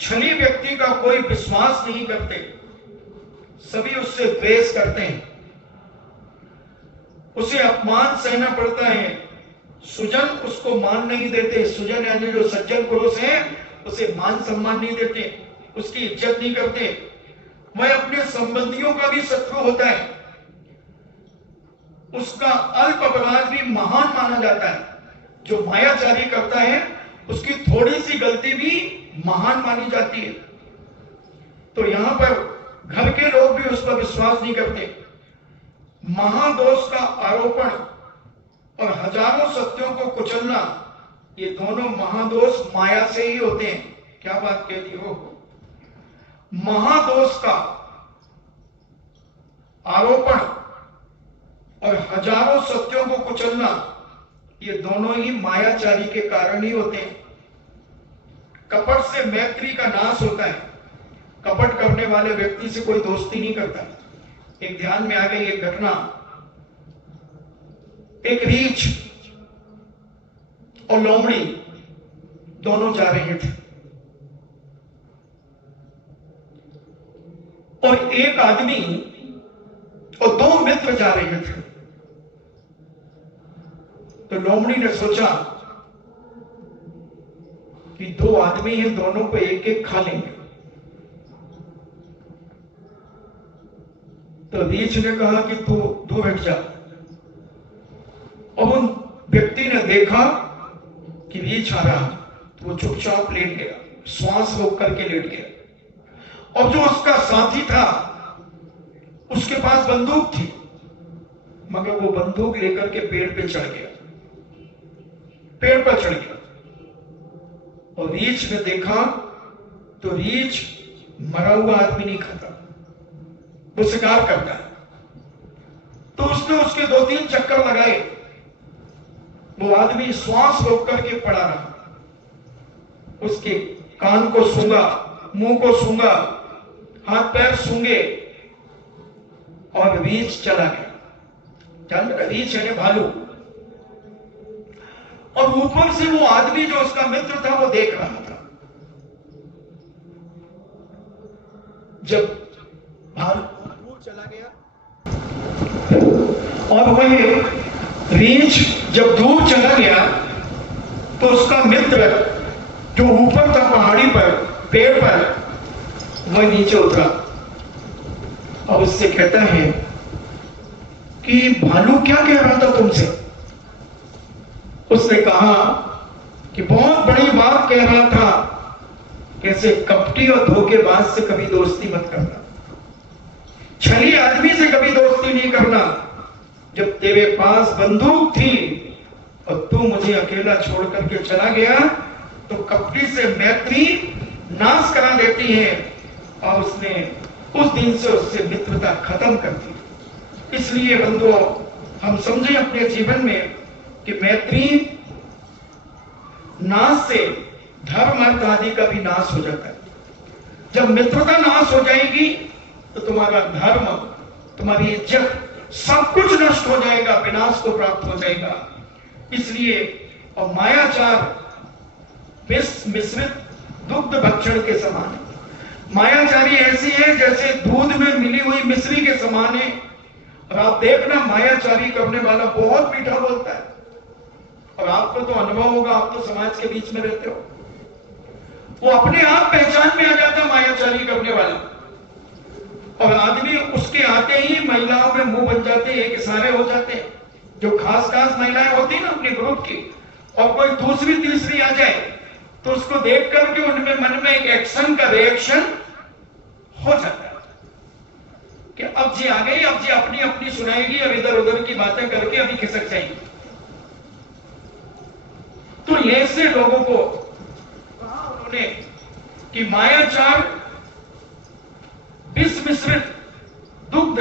छली व्यक्ति का कोई विश्वास नहीं करते, सभी उससे द्वेष करते हैं, उसे अपमान सहना पड़ता है, सुजन उसको मान नहीं देते। सुजन यानी जो सज्जन पुरुष है उसे मान सम्मान नहीं देते, उसकी इज्जत नहीं करते, वह अपने संबंधियों का भी शत्रु होता है, उसका अल्प अपराध भी महान माना जाता है। जो मायाचारी करता है उसकी थोड़ी सी गलती भी महान मानी जाती है। तो यहां पर घर के लोग भी उस पर विश्वास नहीं करते। महादोष का आरोपण और हजारों सत्यों को कुचलना, ये दोनों महादोष माया से ही होते हैं। क्या बात कहती हो? महादोष का आरोपण और हजारों सत्यों को कुचलना, ये दोनों ही मायाचारी के कारण ही होते हैं। कपट से मैत्री का नाश होता है। कपट करने वाले व्यक्ति से कोई दोस्ती नहीं करता। एक ध्यान में आ गई एक घटना। एक रीछ और लोमड़ी दोनों जा रहे थे और एक आदमी और दो मित्र जा रहे थे। तो लोमड़ी ने सोचा कि दो आदमी हैं, दोनों को एक एक खा लेंगे। तो रीछ ने कहा कि तू दूर हट जा। अब उन व्यक्ति ने देखा कि रीछ आ रहा, तो वो चुपचाप लेट गया, श्वास रोक करके लेट गया। और जो उसका साथी था उसके पास बंदूक थी, मगर वो बंदूक लेकर के पेड़ पे चढ़ गया, पेड़ पर चढ़ गया। और रीछ ने देखा तो रीछ मरा हुआ आदमी नहीं खाता, वो शिकार करता है। तो उसने उसके 2-3 चक्कर लगाए। वो आदमी श्वास रोक करके पड़ा रहा, उसके कान को सूंघा, मुंह को सूंघा, हाथ पैर सूंघे और रीछ चला गया। जान रहा, रीछ यानी भालू। और ऊपर से वो आदमी जो उसका मित्र था वो देख रहा था। जब भालू चला गया और वही रीछ जब दूर चला गया तो उसका मित्र जो ऊपर था पहाड़ी पर, पेड़ पर, वह नीचे उतरा। अब उससे कहता है कि भालू क्या कह रहा था तुमसे? उसने कहा कि बहुत बड़ी बात कह रहा था, कैसे कपटी और धोखेबाज से कभी दोस्ती मत करना, छली आदमी से कभी दोस्ती नहीं करना। जब तेरे पास बंदूक थी और तू मुझे अकेला छोड़ करके चला गया तो कपटी से मैत्री नाश करा देती है। और उसने उस दिन से उससे मित्रता खत्म कर दी। इसलिए बंधुओं, हम समझें अपने जीवन में कि मैत्री नाश से धर्म अर्थ आदि का भी नाश हो जाता है। जब मित्रता नाश हो जाएगी तो तुम्हारा धर्म, तुम्हारी इज्जत, सब कुछ नष्ट हो जाएगा, विनाश को प्राप्त हो जाएगा। इसलिए और मायाचार मिश्रित दुग्ध भक्षण के समान है। मायाचारी ऐसी है जैसे दूध में मिली हुई मिश्री के समान है। और आप देखना, मायाचारी करने वाला बहुत मीठा बोलता है। और आपको तो अनुभव होगा, आप तो समाज के बीच में रहते हो। वो अपने आप पहचान में आ जाता है मायाचारी करने वाला। और आदमी उसके आते ही महिलाओं में मुंह बन जाते, एक इशारे हो जाते हैं। जो खास महिलाएं होती है ना अपने ग्रुप की, और कोई दूसरी तीसरी आ जाए तो उसको देख करके उनमें मन में एक एक्शन का रिएक्शन हो जाता है कि अब जी आ गई, अब जी अपनी अपनी सुनाएगी और इधर उधर की बातें करके अभी खिसक जाएगी। तो ऐसे लोगों को कहा उन्होंने कि मायाचार विष मिश्रित दुग्ध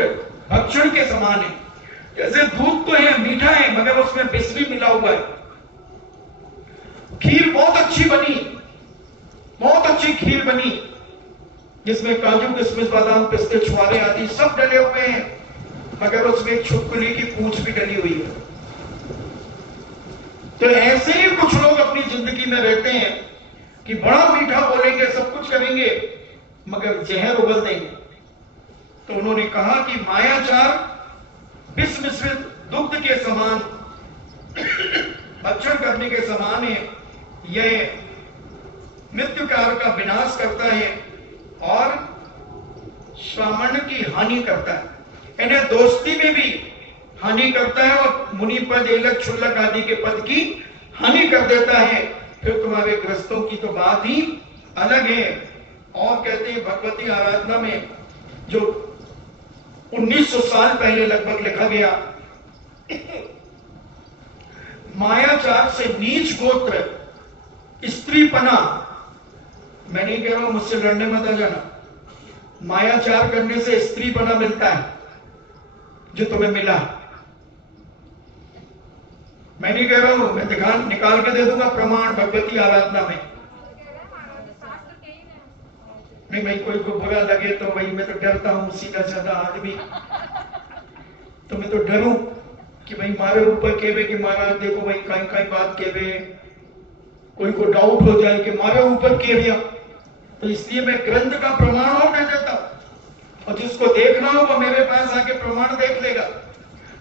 भक्षण के समान है। जैसे दूध तो है, मीठा है, मगर उसमें विष भी मिला हुआ है। खीर बहुत अच्छी बनी, बहुत अच्छी खीर बनी, जिसमें काजू किशमिश बादाम पिस्ते छुआरे आदि सब डले हुए हैं, मगर उसमें एक छुटकुली की पूंछ भी डली हुई है। तो ऐसे ही कुछ लोग अपनी जिंदगी में रहते हैं कि बड़ा मीठा बोलेंगे, सब कुछ करेंगे, मगर जहर उगल देंगे। तो उन्होंने कहा कि मायाचार विष मिश्रित दुग्ध के समान भक्षण करने के समान है। यह मृत्युकार का विनाश करता है और स्वामर्ण की हानि करता है। इन्हें दोस्ती में भी हानि करता है और मुनि पद, एलक, क्षुल्लक आदि के पद की हानि कर देता है, फिर तुम्हारे ग्रस्तों की तो बात ही अलग है। और कहते हैं भगवती आराधना में जो 1900 साल पहले लगभग लिखा गया, मायाचार से नीच गोत्र, स्त्रीपना, मैं नहीं कह रहा हूं मुझसे लड़ने मत आ जाना, मायाचार करने से स्त्रीपना मिलता है जो तुम्हें मिला। मैं नहीं कह रहा हूं, मैं निकाल के दे दूंगा प्रमाण भगवती आराधना में। नहीं भाई, कोई को बुरा लगे तो भाई मैं तो डरता हूं, सीधा साधा आदमी, तो मैं तो डरूं कि भाई मारे ऊपर केवे कि महाराज देखो भाई कहीं कहीं बात केवे, कोई को डाउट हो जाए कि मारे ऊपर केविया, तो इसलिए मैं ग्रंथ का प्रमाण और दे देता हूं, और जिसको देखना हो वो मेरे पास आके प्रमाण देख लेगा।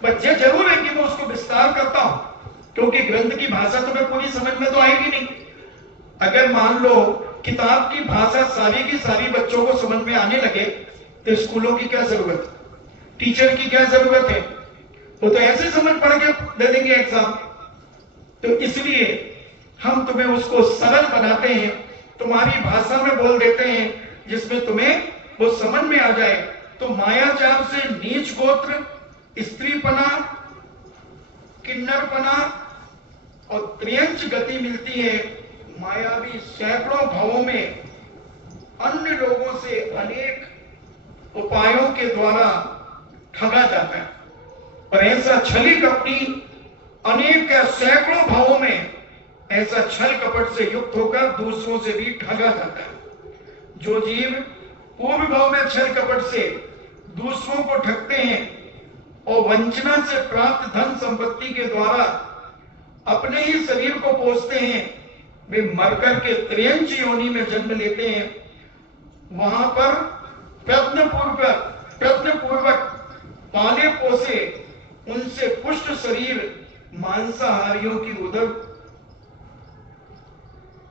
बच्चे जरूर है कि मैं उसको विस्तार करता हूं, क्योंकि ग्रंथ की भाषा तुम्हें पूरी समझ में तो आएगी नहीं। अगर मान लो किताब की भाषा सारी की सारी बच्चों को समझ में आने लगे तो स्कूलों की क्या जरूरत है, टीचर की क्या जरूरत है, वो तो ऐसे समझ पढ़ के दे देंगे एग्जाम। तो इसलिए हम तुम्हें उसको सरल बनाते हैं, तुम्हारी भाषा में बोल देते हैं जिसमें तुम्हें वो समझ में आ जाए। तो मायाचार से नीच गोत्र, स्त्रीपना, किन्नरपना और त्रियंच गति मिलती है। मायावी सैकड़ों भावों में अन्य लोगों से अनेक उपायों के द्वारा ठगा जाता है, और ऐसा छली कपटी अनेक सैकड़ों भावों में ऐसा छल कपट से युक्त होकर दूसरों से भी ठगा जाता है। जो जीव पूर्व भाव में छल कपट से दूसरों को ठगते हैं और वंचना से प्राप्त धन संपत्ति के द्वारा अपने ही शरीर को पोषते हैं, वे मरकर के त्रियंच योनि में जन्म लेते हैं। वहां पर प्रयत्न पूर्वक पाले पोसे उनसे पुष्ट शरीर मांसाहारियों की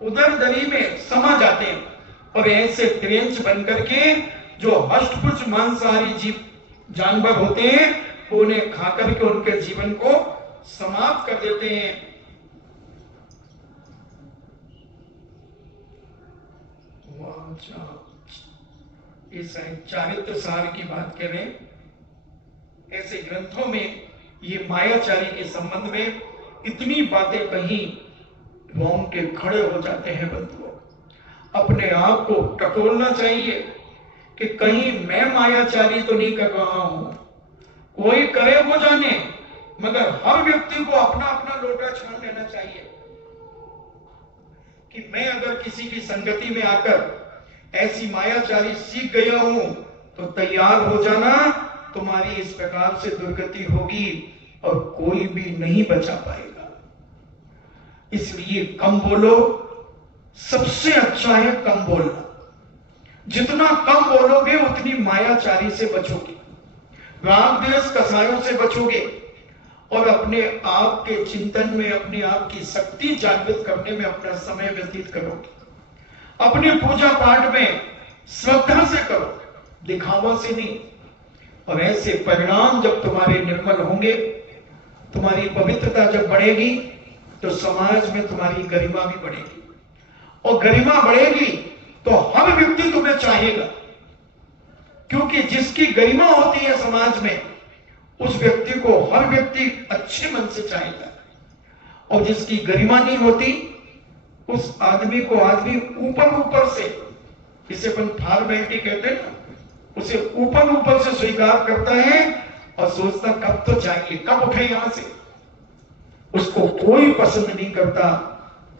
उदरदरी में समा जाते हैं, और ऐसे त्रियंच बनकर के जो हष्टपुष्ट मांसाहारी जीव जानवर होते हैं उन्हें खाकर के उनके जीवन को समाप्त कर देते हैं। इस चारित्र सार की बात करें, ऐसे ग्रंथों में ये मायाचारी के संबंध में इतनी बातें कही, रोम के खड़े हो जाते हैं बंधुओं। अपने आप को टटोलना चाहिए कि कहीं मैं मायाचारी तो नहीं कर रहा हूं। कोई करे वो जाने, मगर हर व्यक्ति को अपना अपना लोटा छान लेना चाहिए कि मैं अगर किसी की संगति में आकर ऐसी मायाचारी सीख गया हूं तो तैयार हो जाना, तुम्हारी इस प्रकार से दुर्गति होगी और कोई भी नहीं बचा पाएगा। इसलिए कम बोलो, सबसे अच्छा है कम बोलना। जितना कम बोलोगे उतनी मायाचारी से बचोगे, राग द्वेष कसायों से बचोगे, और अपने आप के चिंतन में अपने आप की शक्ति जागृत करने में अपना समय व्यतीत करोगे। अपने पूजा पाठ में श्रद्धा से करो, दिखावा से नहीं। और ऐसे परिणाम जब तुम्हारे निर्मल होंगे, तुम्हारी पवित्रता जब बढ़ेगी, तो समाज में तुम्हारी गरिमा भी बढ़ेगी, और गरिमा बढ़ेगी तो हर व्यक्ति तुम्हें चाहेगा, क्योंकि जिसकी गरिमा होती है समाज में उस व्यक्ति को हर व्यक्ति अच्छे मन से चाहेगा, और जिसकी गरिमा नहीं होती उस आदमी को आदमी ऊपर से, इसे अपन फॉर्मेलिटी कहते हैं ना, उसे ऊपर से स्वीकार करता है और सोचता कब तो चाहिए, कब उठे यहां से। उसको कोई पसंद नहीं करता।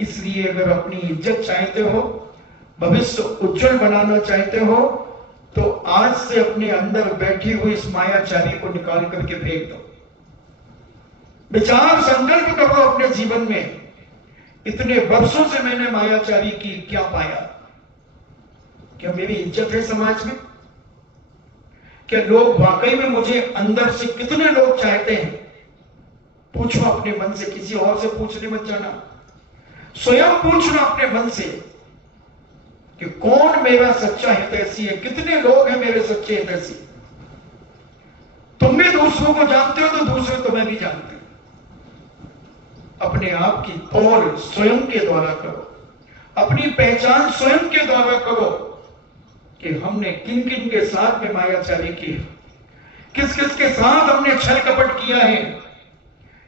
इसलिए अगर अपनी इज्जत चाहते हो, भविष्य उज्जवल बनाना चाहते हो, तो आज से अपने अंदर बैठी हुई इस मायाचारी को निकाल करके फेंक दो। विचार संकल्प करो अपने जीवन में, इतने वर्षों से मैंने मायाचारी की, क्या पाया? क्या मेरी इज्जत है समाज में? क्या लोग वाकई में मुझे अंदर से, कितने लोग चाहते हैं? पूछो अपने मन से, किसी और से पूछने मत जाना, स्वयं पूछना अपने मन से कि कौन मेरा सच्चा हितैषी है, कितने लोग हैं मेरे सच्चे हितैषी। तुम भी दूसरों को जानते हो तो दूसरे तुम्हें भी जानते हो। अपने आप की तौल स्वयं के द्वारा करो, अपनी पहचान स्वयं के द्वारा करो कि हमने किन किन के साथ में मायाचारी की, किस किस के साथ हमने छल कपट किया है।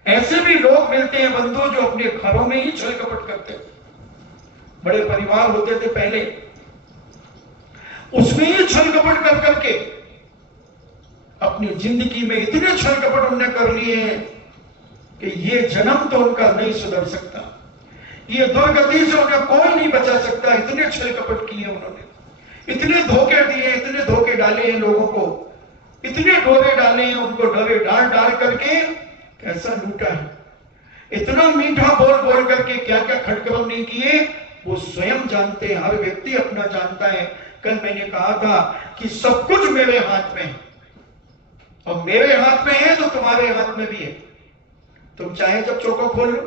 ऐसे भी लोग मिलते हैं बंधु जो अपने घरों में ही छल कपट करते हैं। बड़े परिवार होते थे पहले, उसमें ही छल कपट कर करके अपनी जिंदगी में इतने छल कपट उन्होंने कर लिए हैं कि ये जन्म तो उनका नहीं सुधर सकता, ये दुर्गति से उन्हें कोई नहीं बचा सकता। इतने छल कपट किए उन्होंने, इतने धोखे दिए, इतने धोखे डाले हैं लोगों को, इतने डोरे डाले हैं उनको, डोरे डाल डाल करके कैसा लूटा है। इतना मीठा बोल बोल करके क्या क्या खटकरम नहीं किए, वो स्वयं जानते हैं। हर व्यक्ति अपना जानता है। कल मैंने कहा था कि सब कुछ मेरे हाथ में है, और मेरे हाथ में है तो तुम्हारे हाथ में भी है। तुम चाहे जब चौका खोल लो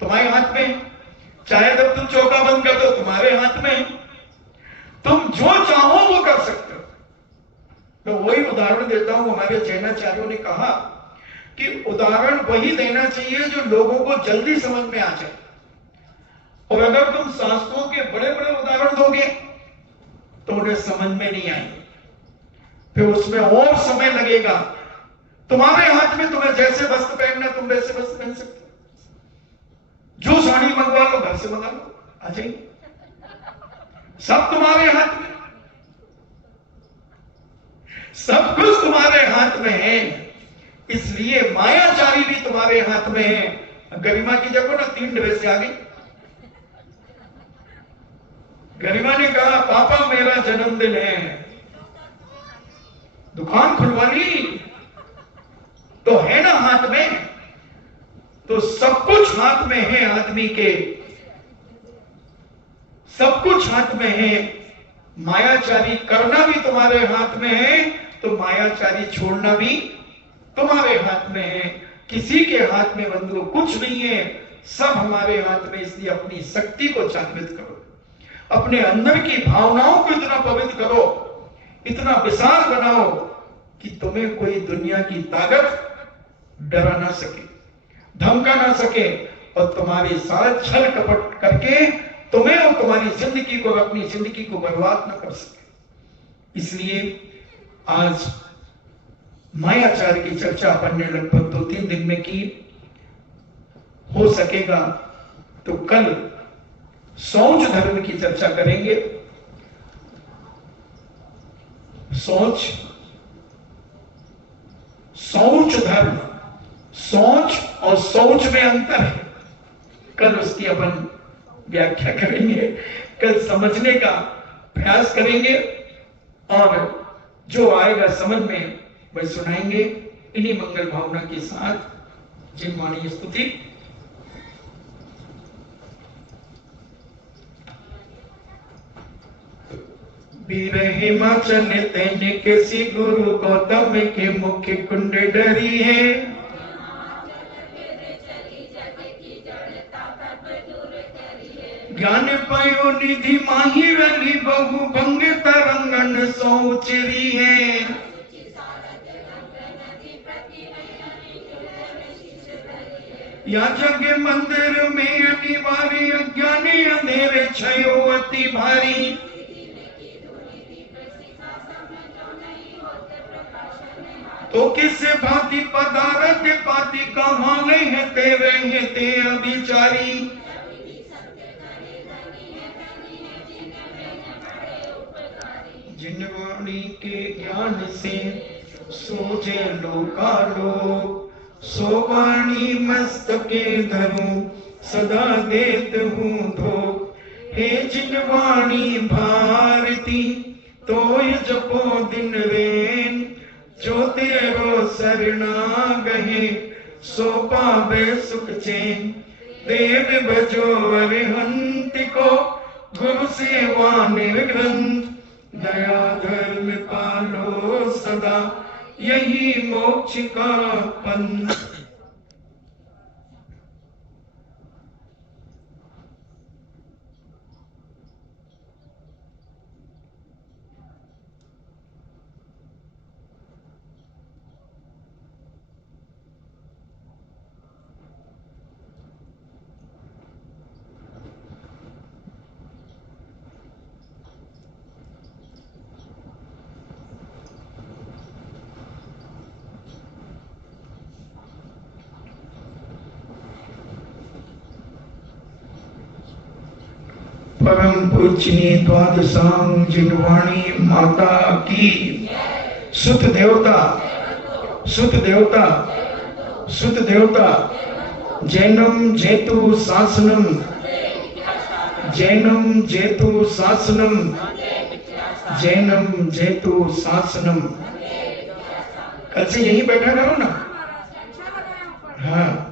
तुम्हारे हाथ में, चाहे जब तुम चौका बंद कर दो तुम्हारे हाथ में। तुम जो चाहो वो कर सकते हो। मैं वही उदाहरण देता हूं। हमारे जैनाचार्यों ने कहा कि उदाहरण वही देना चाहिए जो लोगों को जल्दी समझ में आ जाए। और अगर तुम शास्त्रों के बड़े बड़े उदाहरण दोगे तो उन्हें समझ में नहीं आएंगे, फिर उसमें और समय लगेगा। तुम्हारे हाथ में, तुम्हें जैसे वस्त्र पहनना तुम वैसे वस्त्र पहन सकते हो। जो साड़ी मंगवा लो घर से मंगा लो, आ जाएगी। सब तुम्हारे हाथ में, सब कुछ तुम्हारे हाथ में है। इसलिए मायाचारी भी तुम्हारे हाथ में है। गरिमा की जगह ना 3 ड्रेस आ गई। गरिमा ने कहा पापा मेरा जन्मदिन है, दुकान खुलवा ली तो है ना हाथ में। तो सब कुछ हाथ में है आदमी के, सब कुछ हाथ में है। मायाचारी करना भी तुम्हारे हाथ में है, तो मायाचारी छोड़ना भी तुम्हारे हाथ में है। किसी के हाथ में बंधु कुछ नहीं है, सब हमारे हाथ में। इसलिए अपनी शक्ति को जागृत करो, अपने अंदर की भावनाओं को इतना पवित्र करो, इतना विशाल बनाओ कि तुम्हें कोई दुनिया की ताकत डरा ना सके, धमका ना सके, और तुम्हारे साथ छल कपट करके तुम्हें और तुम्हारी जिंदगी को, अपनी जिंदगी को बर्बाद ना कर सके। इसलिए आज मायाचार की चर्चा अपन ने लगभग 2-3 दिन में की। हो सकेगा तो कल शौच धर्म की चर्चा करेंगे। शौच धर्म, सोच और सोच में अंतर है। कल उसकी अपन व्याख्या करेंगे, कल समझने का प्रयास करेंगे, और जो आएगा समझ में वह सुनाएंगे। इन्हीं मंगल भावना के साथ जिनवाणी स्तुति। वीर हिमाचल तेने किसी गुरु गौतम के मुख्य कुंड डरी है। ज्ञान पयो निधि माही वली बहु भंग तरंगन सोचरी है। या जग मंदिर में अनिवार्य अज्ञानी अंधेरे छयो अति भारी। तो किसे भांति पदार्थ पाति कहाँ है ते अभिचारी। जिनवाणी के ज्ञान से सोचे लोकालोक, सो वाणी मस्तके धरूं सदा देत हूँ धोख। हे जिनवाणी भारती तोय जपो दिन रेन, जो तेरो सरना गहे सो पावे सुख चैन। देव भजो अरिहंत को गुरु सेवा निर्ग्रंथ, दया धर्म पालो सदा यही मोक्ष का पंथ। परम पूजनीय द्वादशांग जिनवाणी माता की सुत देवता सुत देवता सुत देवता जैनम जेतु शासनम जैनम जेतु शासनम जैनम जेतु शासनम। कल से यही बैठा करो ना। हाँ